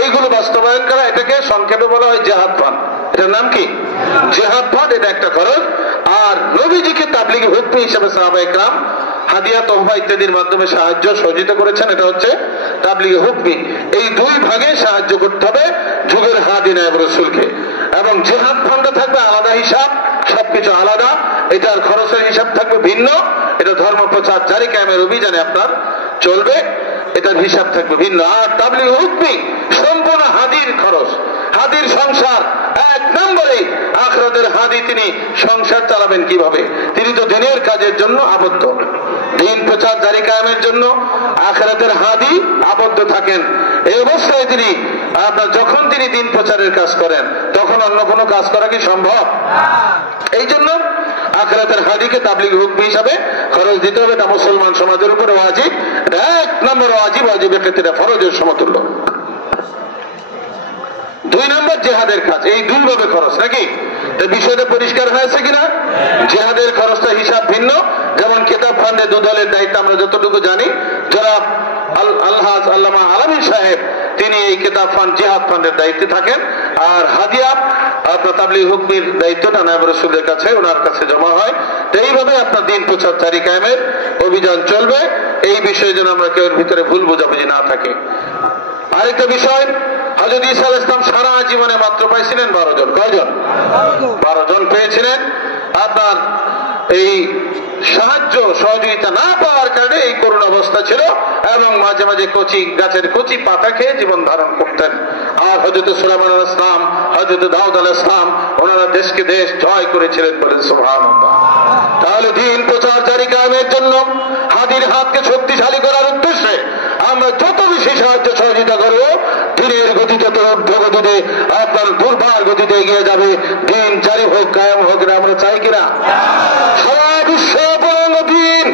এইগুলো বাস্তবায়ন করা, এটাকে সংক্ষেপে বলা হয় জিহাদ ফান্ড। এটার নাম কি? জিহাদ ফান্ড। এটা একটা খরচ। আর নবীজিকে তাবলীগী হুকম হিসেবে সাহাবায়ে کرام হাদিয়া, তোহফা ইত্যাদির মাধ্যমে সাহায্য সহযোগিতা করেছেন, এটা হচ্ছে তাবলীগী হুকমি। এই দুই ভাগে সাহায্য করতে হবে যুগের হাদি নায়েব রাসূলকে। এবং জিহাদ ফান্ডে থাকবে আলাদা হিসাব, সবকিছু আলাদা, এটার খরচের হিসাব থাকবে ভিন্ন। এটা ধর্ম প্রচার জারি কায়েমের অভিযানে আপনার চলবে, এটার হিসাব থাকবে ভিন্ন। আর তাবলীগী হুকমি সম্পূর্ণ হাদির খরচ, হাদির সংসার। এক নম্বরে আখিরাতের হাদি, তিনি সংসার চালাবেন কিভাবে? তিনি তো দিনের কাজের জন্য আবদ্ধ, দিন প্রচার জারি কায়েমের জন্য আখিরাতের হাদি আবদ্ধ থাকেন। এই অবস্থায় তিনি আপনার যখন তিনি দিন প্রচারের কাজ করেন তখন অন্য কোনো কাজ করা কি সম্ভব? এই জন্য আখিরাতের হাদিকে তাবলীগী হুকম হিসাবে খরচ দিতে হবে। এটা মুসলমান সমাজের উপরে ওয়াজিব, এক নম্বর ওয়াজিব, ওয়াজিবের ক্ষেত্রে ফরজের সমতুল্য। 2 নম্বর জিহাদের কাজ, এই দুইভাবে খরচ নাকি? বিষয়টা পরিষ্কার হয়েছে কিনা? জিহাদের খরচটা হিসাব ভিন্ন। যেমন কিতাব ফান্ডে 2 দলের দায়িত্ব আমরা যতটুকু জানি, যারা আলহাজ আল্লামা আলামী সাহেব তিনি এই কিতাব ফান্ড জিহাদ ফান্ডের দায়িত্বে থাকেন। আর হাদিয়া আপনার তাবলীগী হুকমির দায়িত্বটা নায়েব রাসূলের কাছে, ওনার কাছে জমা হয়। তো এইভাবে আপনার দিন প্রচার জারি কায়েমের অভিযান চলবে। এই বিষয়ে যেন আমরা কেউ ভিতরে ভুল বোঝাবুঝি না থাকে। আরেকটা বিষয়, হযরত ঈসা আলাইহিস সালাম সারা জীবনে মাত্র পাইছিলেন 12 জন। কয়জন? 12 জন পেয়েছিলেন। আপনার এই সাহায্য সহযোগিতা না পাওয়ার কারণে এই করুণ অবস্থা ছিল এবং মাঝে মাঝে কচি গাছের কচি পাতা খেয়ে জীবন ধারণ করতেন। আর হযরত সুলাইমান আলাইহিস সালাম, হযরত দাউদ আলাইহিস সালাম, ওনারা দেশকে দেশ জয় করেছিলেন, বলেন সুবহানাল্লাহ। তাহলে দিন প্রচার জারি কায়েমের জন্য হাদির হাতকে শক্তিশালী করার উদ্দেশ্যে আমরা যত বেশি সাহায্য সহযোগিতা করবো, দিনের গতি তত ঊর্ধ্ব গতিতে, আপনার দুর্বার গতিতে এগিয়ে যাবে। দিন জারি হোক, কায়েম হোক, আমরা চাই কিনা? সারা বিশ্ব পূর্ণ দিন